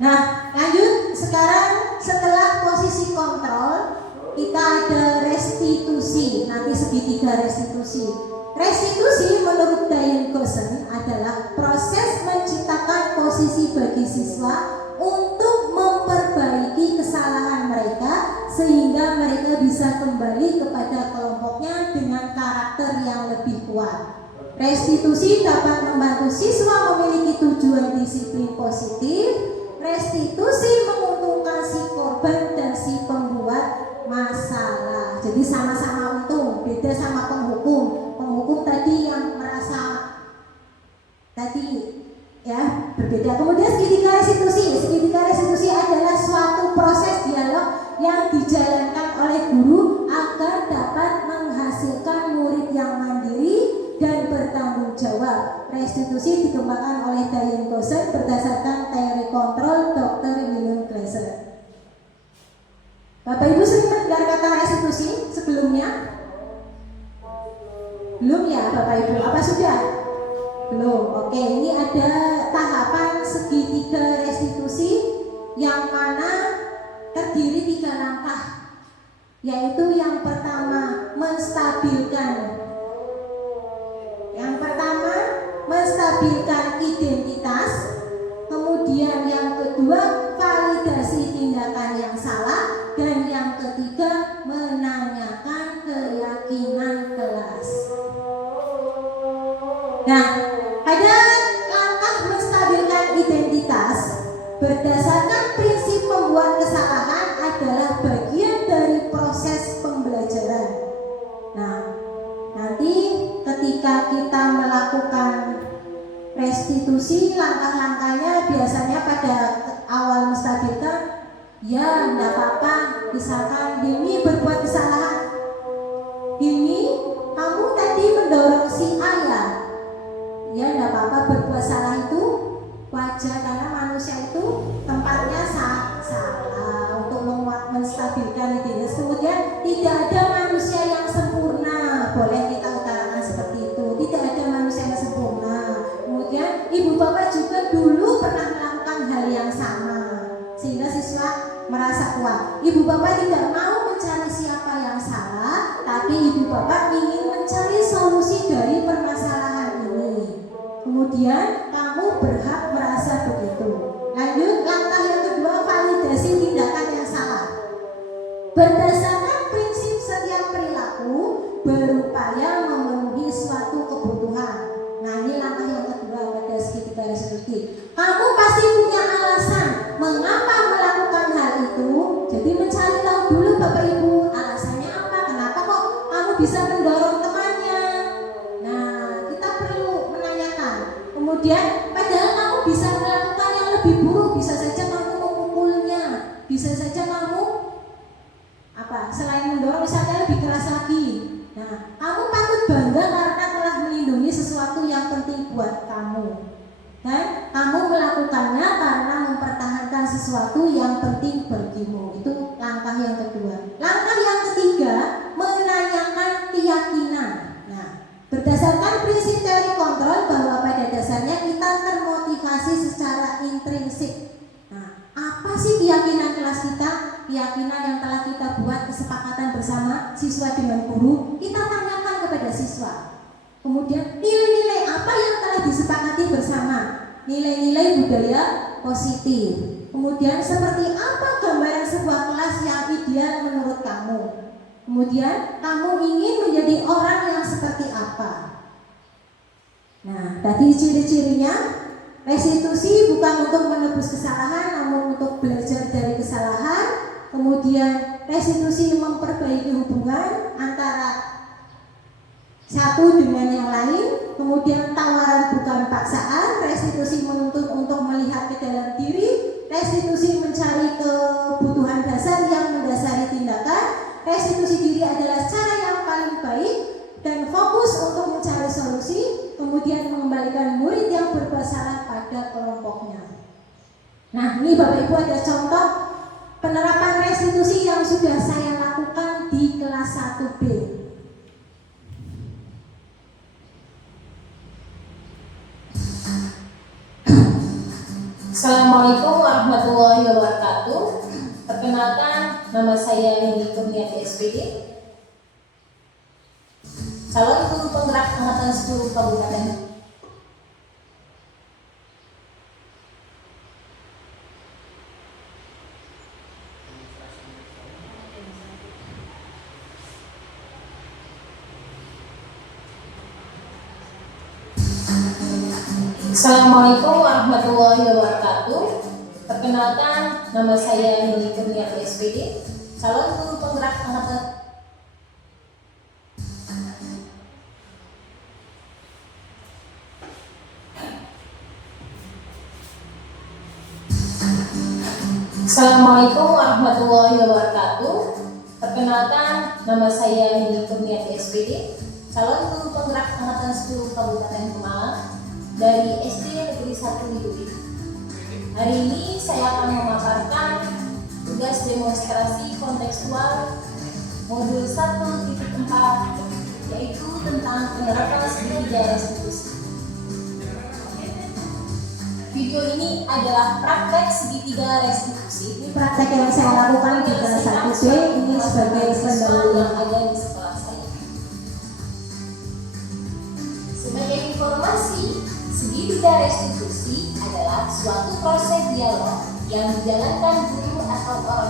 Nah lanjut, sekarang setelah posisi kontrol kita ada restitusi. Nanti segitiga restitusi. Restitusi menurut Diane Gossen adalah proses menciptakan posisi bagi siswa untuk memperbaiki kesalahan mereka sehingga mereka bisa kembali kepada kelompoknya dengan karakter yang lebih kuat. Restitusi dapat membantu siswa memiliki tujuan disiplin positif. Restitusi menguntungkan si korban dan si pembuat masalah. Jadi sama-sama untung, beda sama penghukum. Penghukum tadi yang merasa tadi ya berbeda. Kemudian segitiga restitusi. Segitiga restitusi adalah suatu proses dialog yang dijalankan oleh guru agar dapat menghasilkan murid yang mandiri dan bertanggung jawab. Restitusi dikembangkan oleh Diane Gossen berdasarkan teori kontrol Dr. William Glasser. Bapak Ibu sering mendengar kata restitusi sebelumnya? Belum ya Bapak Ibu? Apa sudah? Belum. Oke, ini ada tahapan segitiga restitusi yang mana terdiri 3 langkah, yaitu yang pertama menstabilkan mevalidasi tindakan yang salah, dan yang ketiga menanyakan keyakinan kelas. Nah, pada langkah menstabilkan identitas berdasarkan prinsip membuat kesalahan adalah bagian dari proses pembelajaran. Nah, nanti ketika kita melakukan restitusi, langkah-langkahnya biasanya pada awal menstabilkan, ya enggak apa-apa, misalkan Dini berbuat kesalahan. Dini, kamu tadi mendorong si ayah. Ya enggak apa-apa, berbuat salah itu wajar karena manusia itu tempatnya salah untuk menstabilkan identitas. Kemudian tidak ada manusia yang sempurna, boleh kita utarakan seperti itu. Tidak ada manusia yang sempurna. Kemudian ibu bapak juga dulu pernah melakukan hal yang sama sehingga siswa merasa kuat. Ibu bapak tidak mau mencari siapa yang salah, tapi ibu bapak ingin mencari solusi dari permasalahan ini. Kemudian kamu berhak merasa begitu. Lanjut, langkah yang kedua, validasi tindakan yang salah. Berdasarkan prinsip setiap perilaku berupaya memenuhi suatu kebutuhan. Nah, ini langkah yang kedua pada segitiga restitusi. Kamu pasti punya alasan mengapa melakukan hal itu. Jadi mencari tahu dulu Bapak Ibu, alasannya apa? Kenapa kok kamu bisa mendorong temannya? Nah, kita perlu menanyakan. Kemudian, padahal kamu bisa melakukan yang lebih buruk. Bisa saja kamu memukulnya, bisa saja kamu selain mendorong misalnya lebih keras lagi. Nah, kamu patut bangga karena telah melindungi sesuatu yang penting buat kamu. Dan kamu melakukannya karena mempertahankan sesuatu yang penting bagimu. Itu langkah yang kedua. Langkah yang ketiga, menanyakan keyakinan. Nah, berdasarkan prinsip teori kontrol bahwa pada dasarnya kita termotivasi secara intrinsik. Nah, apa sih keyakinan kelas kita? Keyakinan yang telah kita buat kesepakatan bersama siswa dengan guru, kita tanyakan kepada siswa. Kemudian nilai-nilai apa yang telah disepakati bersama? Nilai-nilai budaya positif. Kemudian seperti apa gambaran sebuah kelas yang ideal menurut kamu? Kemudian kamu ingin menjadi orang yang seperti apa? Nah, tadi ciri-cirinya, restitusi bukan untuk menebus kesalahan, namun untuk belajar dari kesalahan. Kemudian restitusi memperbaiki hubungan antara satu dengan yang lain. Kemudian tawaran bukan paksaan. Restitusi menuntut untuk melihat ke dalam diri. Restitusi mencari kebutuhan dasar yang mendasari tindakan. Restitusi diri adalah cara yang paling baik dan fokus untuk mencari solusi. Kemudian mengembalikan murid yang berbuat salah pada kelompoknya. Nah, ini Bapak Ibu ada contoh penerapan restitusi yang sudah saya lakukan di kelas 1B. Assalamualaikum warahmatullahi wabarakatuh. Perkenalkan, nama saya Nini Kurniati SPD, calon guru penggerak angkatan 10 Kabupaten. Assalamualaikum warahmatullahi wabarakatuh. Perkenalkan, nama saya Nini Kurniati SPD, calon guru penggerak angkatan. Assalamualaikum warahmatullahi wabarakatuh. Perkenalkan, nama saya Nini Kurniati SPD, calon guru penggerak angkatan 10 Kabupaten Pemalang dari SD Negeri 1 Liduri. Hari ini saya akan memaparkan tugas demonstrasi kontekstual modul 1.4, yaitu tentang penerapan segitiga restitusi. Video ini adalah praktek segitiga restitusi. Ini praktek yang saya lakukan di kelas 1B. Ini sebagai pendahulu yang ada di sekolah saya. Sebagai informasi, segitiga restitusi adalah suatu proses dialog yang dijalankan guru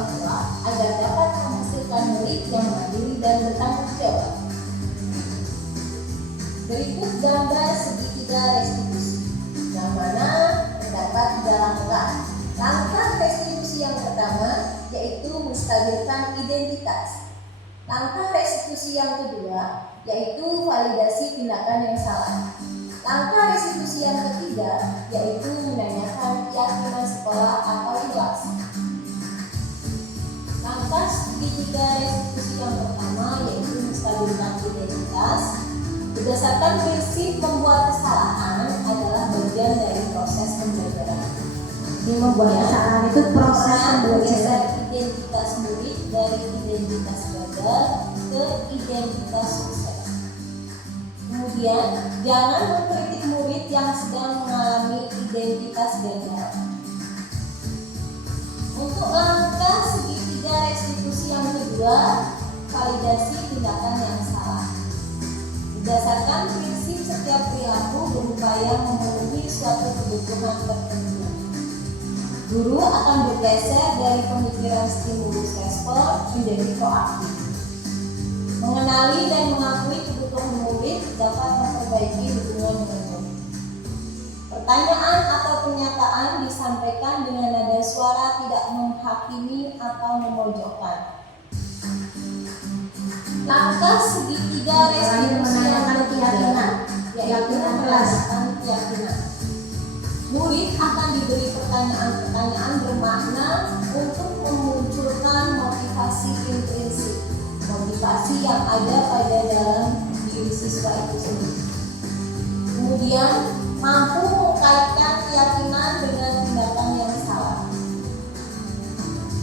orang tua agar dapat menghasilkan murid yang mandiri dan bertanggung jawab. Berikut gambar segitiga restitusi, yang mana terdapat 3 langkah. Langkah restitusi yang pertama yaitu menstabilkan identitas. Langkah restitusi yang kedua yaitu validasi tindakan yang salah. Langkah restitusi yang ketiga yaitu menanyakan keyakinan sekolah atau kelas. Langkah segitiga restitusi yang pertama yaitu menstabilkan identitas. Berdasarkan prinsip membuat kesalahan adalah bagian dari proses pembelajaran. Ini membuat kesalahan itu proses Orang pembelajaran. bergeser identitas murid dari identitas gagal ke identitas sukses. Kemudian, jangan mengkritik murid yang sedang mengalami identitas gagal. Untuk langkah segitiga restitusi yang kedua, validasi tindakan yang salah. Berdasarkan prinsip setiap perilaku berupaya memenuhi suatu kebutuhan tertentu. Guru akan bergeser dari pemikiran stimulus respon menjadi proaktif. Mengenali dan mengakui kebutuhan murid dapat memperbaiki hubungan dengan murid. Pertanyaan atau pernyataan disampaikan dengan nada suara tidak menghakimi atau memojokkan. Langkah segitiga restitusi yang keyakinan, yaitu menjelaskan keyakinan. Murid akan diberi pertanyaan-pertanyaan bermakna untuk memunculkan motivasi intrinsik, motivasi yang ada pada dalam diri siswa itu sendiri. Kemudian mampu mengkaitkan keyakinan dengan tindakan yang salah.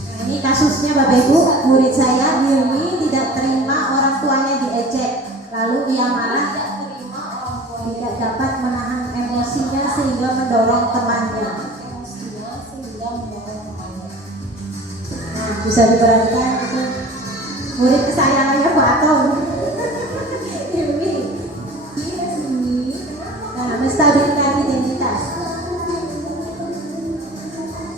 Nah, ini kasusnya Bapak Ibu, murid saya Hilmi tidak terima orang tuanya diejek, lalu ia marah, Tidak terima orang tua tidak dapat menahan emosinya sehingga mendorong temannya. emosinya sehingga mendorong temannya. Nah, bisa diperhatikan itu murid kesayangannya Pak Atom. Hilmi. Iya sini. Nah, menstabilkan identitas.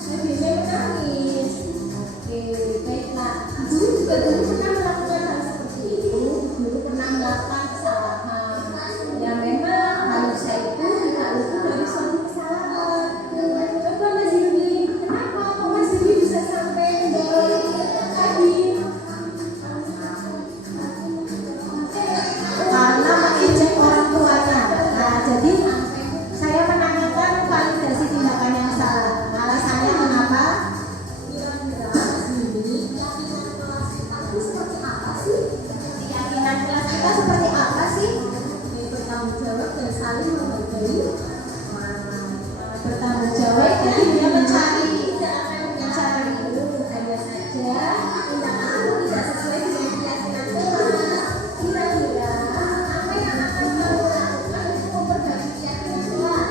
Lebihnya menangis. Oke, baiklah. Guru juga dulu pernah melakukan hal seperti itu. Guru pernah melakukan kesalahan. Ya memang manusia itu tidak luput dari suatu kesalahan. Coba Mas Yumi, kenapa kok Mas Yumi bisa sampai mendorong tadi? Karena mengejek orang tuanya. Nah, jadi saya menanyakan validasi tindakan yang salah. Alasannya kenapa? Kira-kira Mas Yumi, keyakinan kelas kita itu seperti apa sih? Keyakinan kelas kita seperti apa sih? Bertanggung jawab dan saling menghargai. Bertanggung jawab, jadi dia mencari Hanya saja tindakan aku tidak sesuai dengan keyakinan kelas. Kira-kira apa yang akan kamu lakukan untuk memperbaiki keyakinan kelas?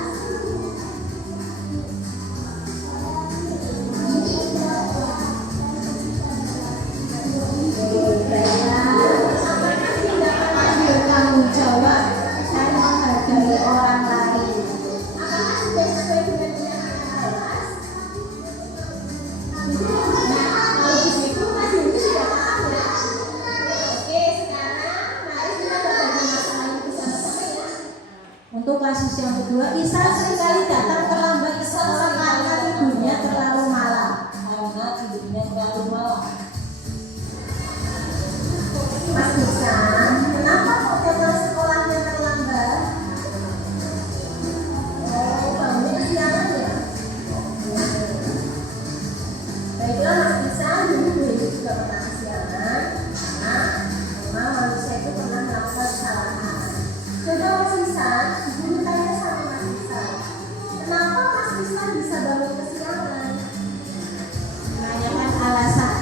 bertanggung jawab dan menghargai orang lain. Apakah sudah sesuai dengan keyakinan kelas? Nah, kalau begitu Mas Yumi sudah paham ya. Oke, sekarang mari kita berbagi masalah ini bersama-sama ya. Untuk kasus yang kedua, Isa seringkali datang terlambat ke sekolah karena tidurnya terlalu malam. Karena tidurnya terlalu malam. Mas Isa, kenapa kok datang sekolahnya terlambat? Oh, bangunnya kesiangan ya? Baiklah Mas Isa, dulu juga pernah kesiangan. Karena memang manusia itu pernah melakukan kesalahan. Coba Mas Isa, dulu tanya sama Mas Isa, kenapa Mas Isa bisa bangun kesiangan? Menanyakan alasan.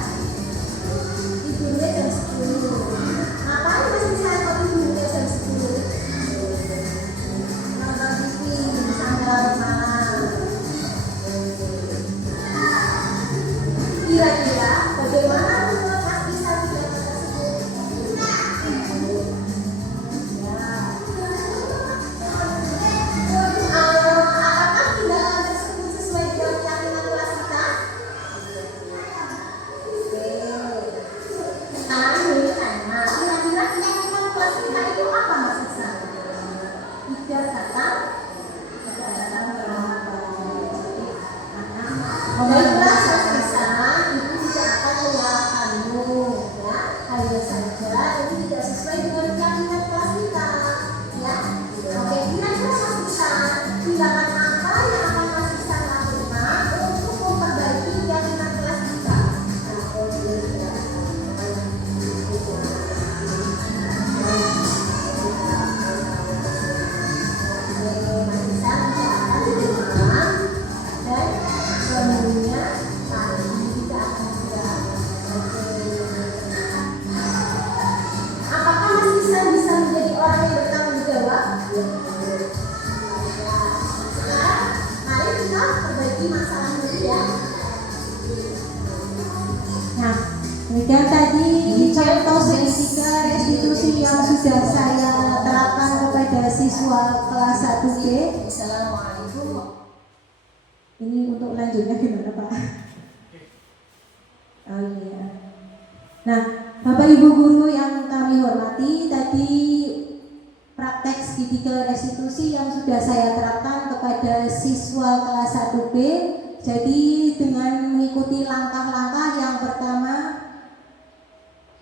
Demikian tadi contoh segitiga restitusi yang sudah saya terapkan kepada siswa kelas 1B. Assalamualaikum. Ini untuk lanjutnya gimana Pak? Oh iya. Nah, Bapak Ibu guru yang kami hormati, tadi praktek segitiga restitusi yang sudah saya terapkan kepada siswa kelas 1B. Jadi dengan mengikuti langkah-langkah, yang pertama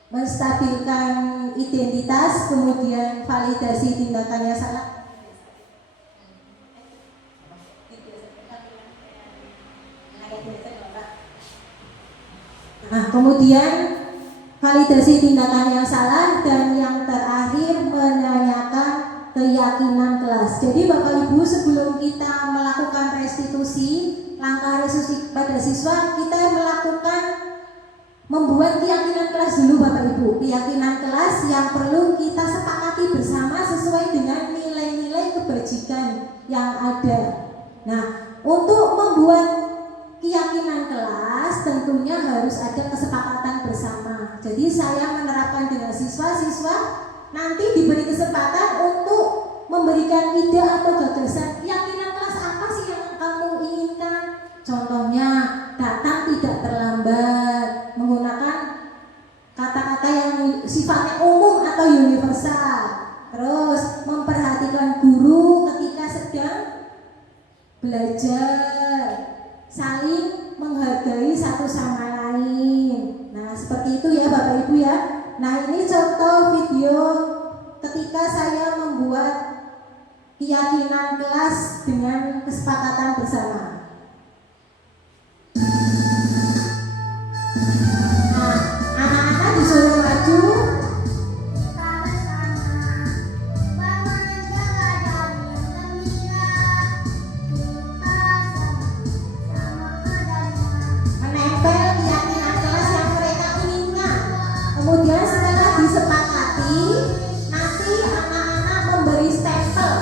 menstabilkan identitas, kemudian validasi tindakannya salah. Nah, kemudian validasi tindakan yang salah, dan yang terakhir menanyakan keyakinan kelas. Jadi Bapak Ibu, sebelum kita melakukan restitusi, langkah restitusi pada siswa, kita melakukan membuat keyakinan kelas dulu Bapak Ibu. Keyakinan kelas yang perlu kita sepakati bersama sesuai dengan nilai-nilai kebajikan yang ada. Nah, untuk membuat keyakinan kelas tentunya harus ada kesepakatan bersama. Jadi saya menerapkan dengan siswa-siswa nanti diberi kesempatan untuk memberikan ide atau gagasan keyakinan kelas apa sih yang kamu inginkan. Contohnya datang tidak terlambat, menggunakan kata-kata yang sifatnya umum atau universal. Terus memperhatikan guru ketika sedang belajar, saling menghargai satu sama lain. Nah, seperti itu ya Bapak Ibu ya. Nah, ini contoh video ketika saya membuat keyakinan kelas dengan kesepakatan bersama. Nah, anak-anak disuruh maju. Menempel keyakinan kelas yang mereka inginkan. Kemudian setelah disepakati, nanti anak-anak memberi stempel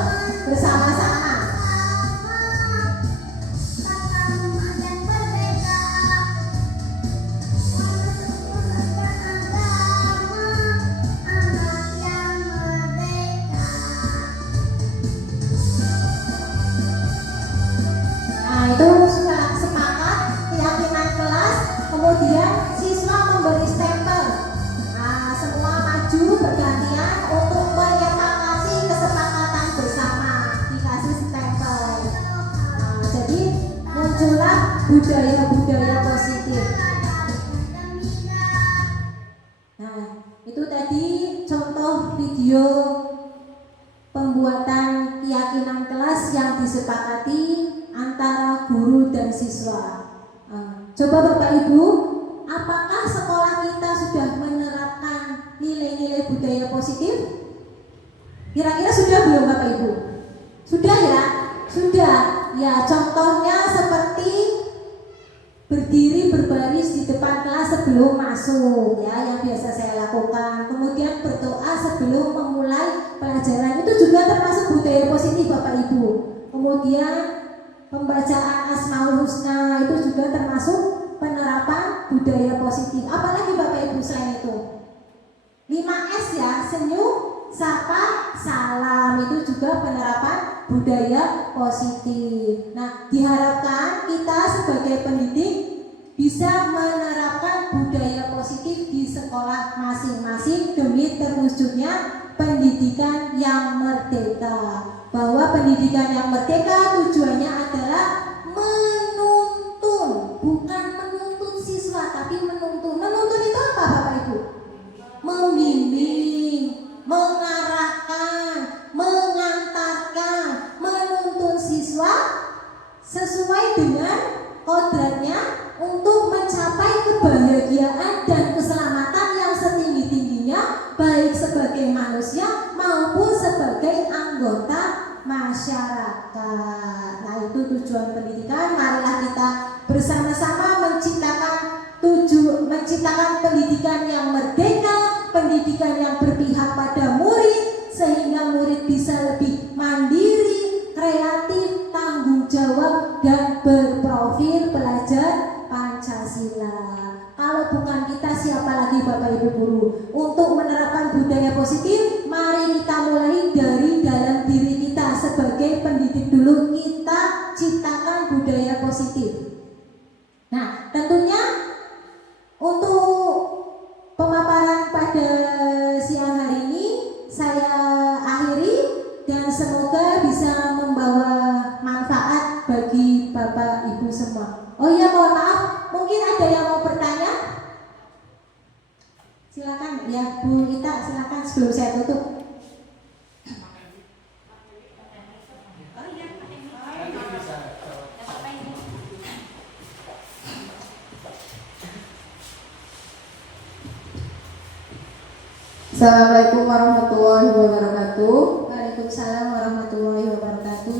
bersama-sama. Nah, itu sudah sepakat keyakinan kelas, kemudian siswa memberi stempel. Nah, semua maju bergantian untuk menyepakati kesepakatan bersama, dikasih stempel. Nah, jadi muncullah budaya-budaya positif. Nah, itu tadi contoh video pembuatan keyakinan kelas yang disepakati antara guru dan siswa. Coba Bapak Ibu, apakah sekolah kita sudah menerapkan nilai-nilai budaya positif? Kira-kira sudah belum Bapak Ibu? Sudah ya? Sudah. Ya, contohnya seperti berdiri berbaris di depan kelas sebelum masuk, ya, yang biasa saya lakukan. Kemudian berdoa sebelum memulai pelajaran, itu juga termasuk budaya positif Bapak Ibu. Kemudian pembacaan Asmaul Husna itu juga termasuk penerapan budaya positif. Apalagi Bapak Ibu selain itu? 5S ya, senyum, sapa, salam, itu juga penerapan budaya positif. Nah, diharapkan kita sebagai pendidik bisa menerapkan budaya positif di sekolah masing-masing demi terwujudnya pendidikan yang merdeka. Bahwa pendidikan yang merdeka tujuannya adalah menuntun, bukan menuntut siswa, tapi menuntun. Menuntun itu apa Bapak Ibu? Membimbing, mengarahkan, mengantarkan, menuntun siswa sesuai dengan kodratnya untuk mencapai kebahagiaan dan keselamatan yang setinggi-tingginya, baik sebagai manusia maupun sebagai anggota masyarakat. Nah, itu tujuan pendidikan. Marilah kita bersama-sama menciptakan pendidikan yang merdeka, pendidikan yang berpihak pada murid, sehingga murid bisa lebih mandiri, kreatif, tanggung jawab, dan berprofil belajar Pancasila. Kalau bukan kita, siapa lagi Bapak Ibu guru. Untuk menerapkan budaya positif, mari kita mulai dari dalam diri kita. Sebagai pendidik dulu, kita ciptakan budaya positif. Nah, tentunya untuk pemaparan pada siang hari ini saya akhiri, dan semoga bisa membawa manfaat bagi Bapak Ibu semua. Oh iya, mohon maaf, mungkin ada yang mau bertanya? Silakan ya Bu Ita, silakan sebelum saya tutup. Assalamualaikum warahmatullahi wabarakatuh. Waalaikumsalam warahmatullahi wabarakatuh.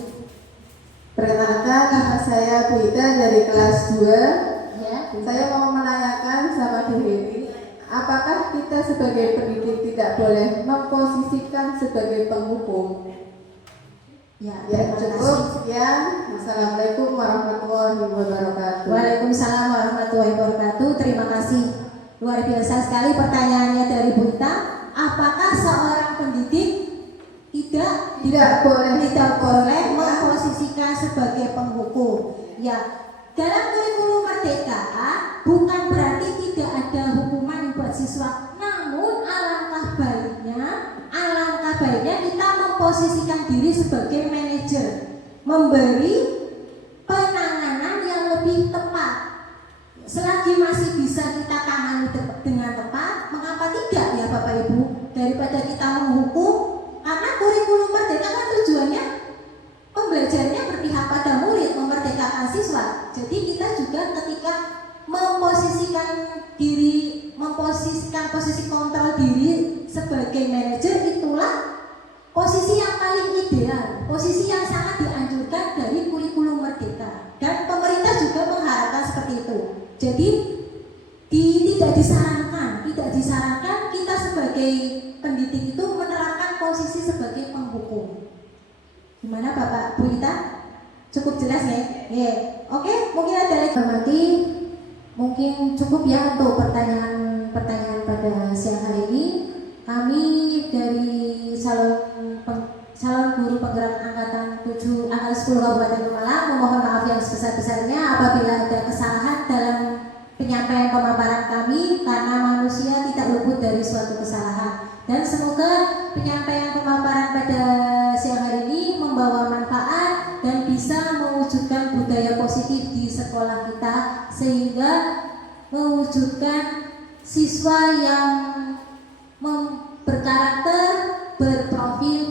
Perkenalkan, nama saya Bu Ita dari kelas 2. Ya, Saya mau menanyakan sama Bu Heni, apakah kita sebagai pendidik tidak boleh memposisikan sebagai penghukum? ya, Ya, terima cukup. kasih. Sekian. Assalamualaikum warahmatullahi wabarakatuh. Waalaikumsalam warahmatullahi wabarakatuh. Terima kasih. Luar biasa sekali pertanyaannya dari Bu Ita. Apakah seorang pendidik tidak boleh memposisikan sebagai penghukum? Ya, dalam kurikulum Merdeka bukan berarti tidak ada hukuman buat siswa. Namun alangkah baiknya kita memposisikan diri sebagai manajer, memberi penanganan yang lebih tepat. Selagi masih bisa kita tangani dengan tepat, mengapa tidak ya Bapak Ibu? Daripada kita menghukum, karena kurikulum Merdeka kan tujuannya pembelajarannya berpihak pada murid, memerdekakan siswa. Jadi kita juga ketika memposisikan posisi kontrol diri sebagai manajer, itulah posisi yang paling ideal, posisi yang sangat dianjurkan dari kurikulum Merdeka. Dan pemerintah juga mengharapkan seperti itu. Jadi tidak disarankan kita sebagai pendidik itu menerapkan posisi sebagai penghukum. Gimana Bapak Bu Ita? Cukup jelas ya? Oke, mungkin ada lagi. Nanti mungkin cukup ya untuk pertanyaan pada siang hari ini. Kami dari calon guru penggerak angkatan 10 Kabupaten Pemalang memohon maaf yang sebesar-besarnya apabila ada kesalahan dalam penyampaian pemaparan kami, karena manusia tidak luput dari suatu kesalahan. Dan semoga penyampaian pemaparan pada siang hari ini membawa manfaat dan bisa mewujudkan budaya positif di sekolah kita, sehingga mewujudkan siswa yang berkarakter, berprofil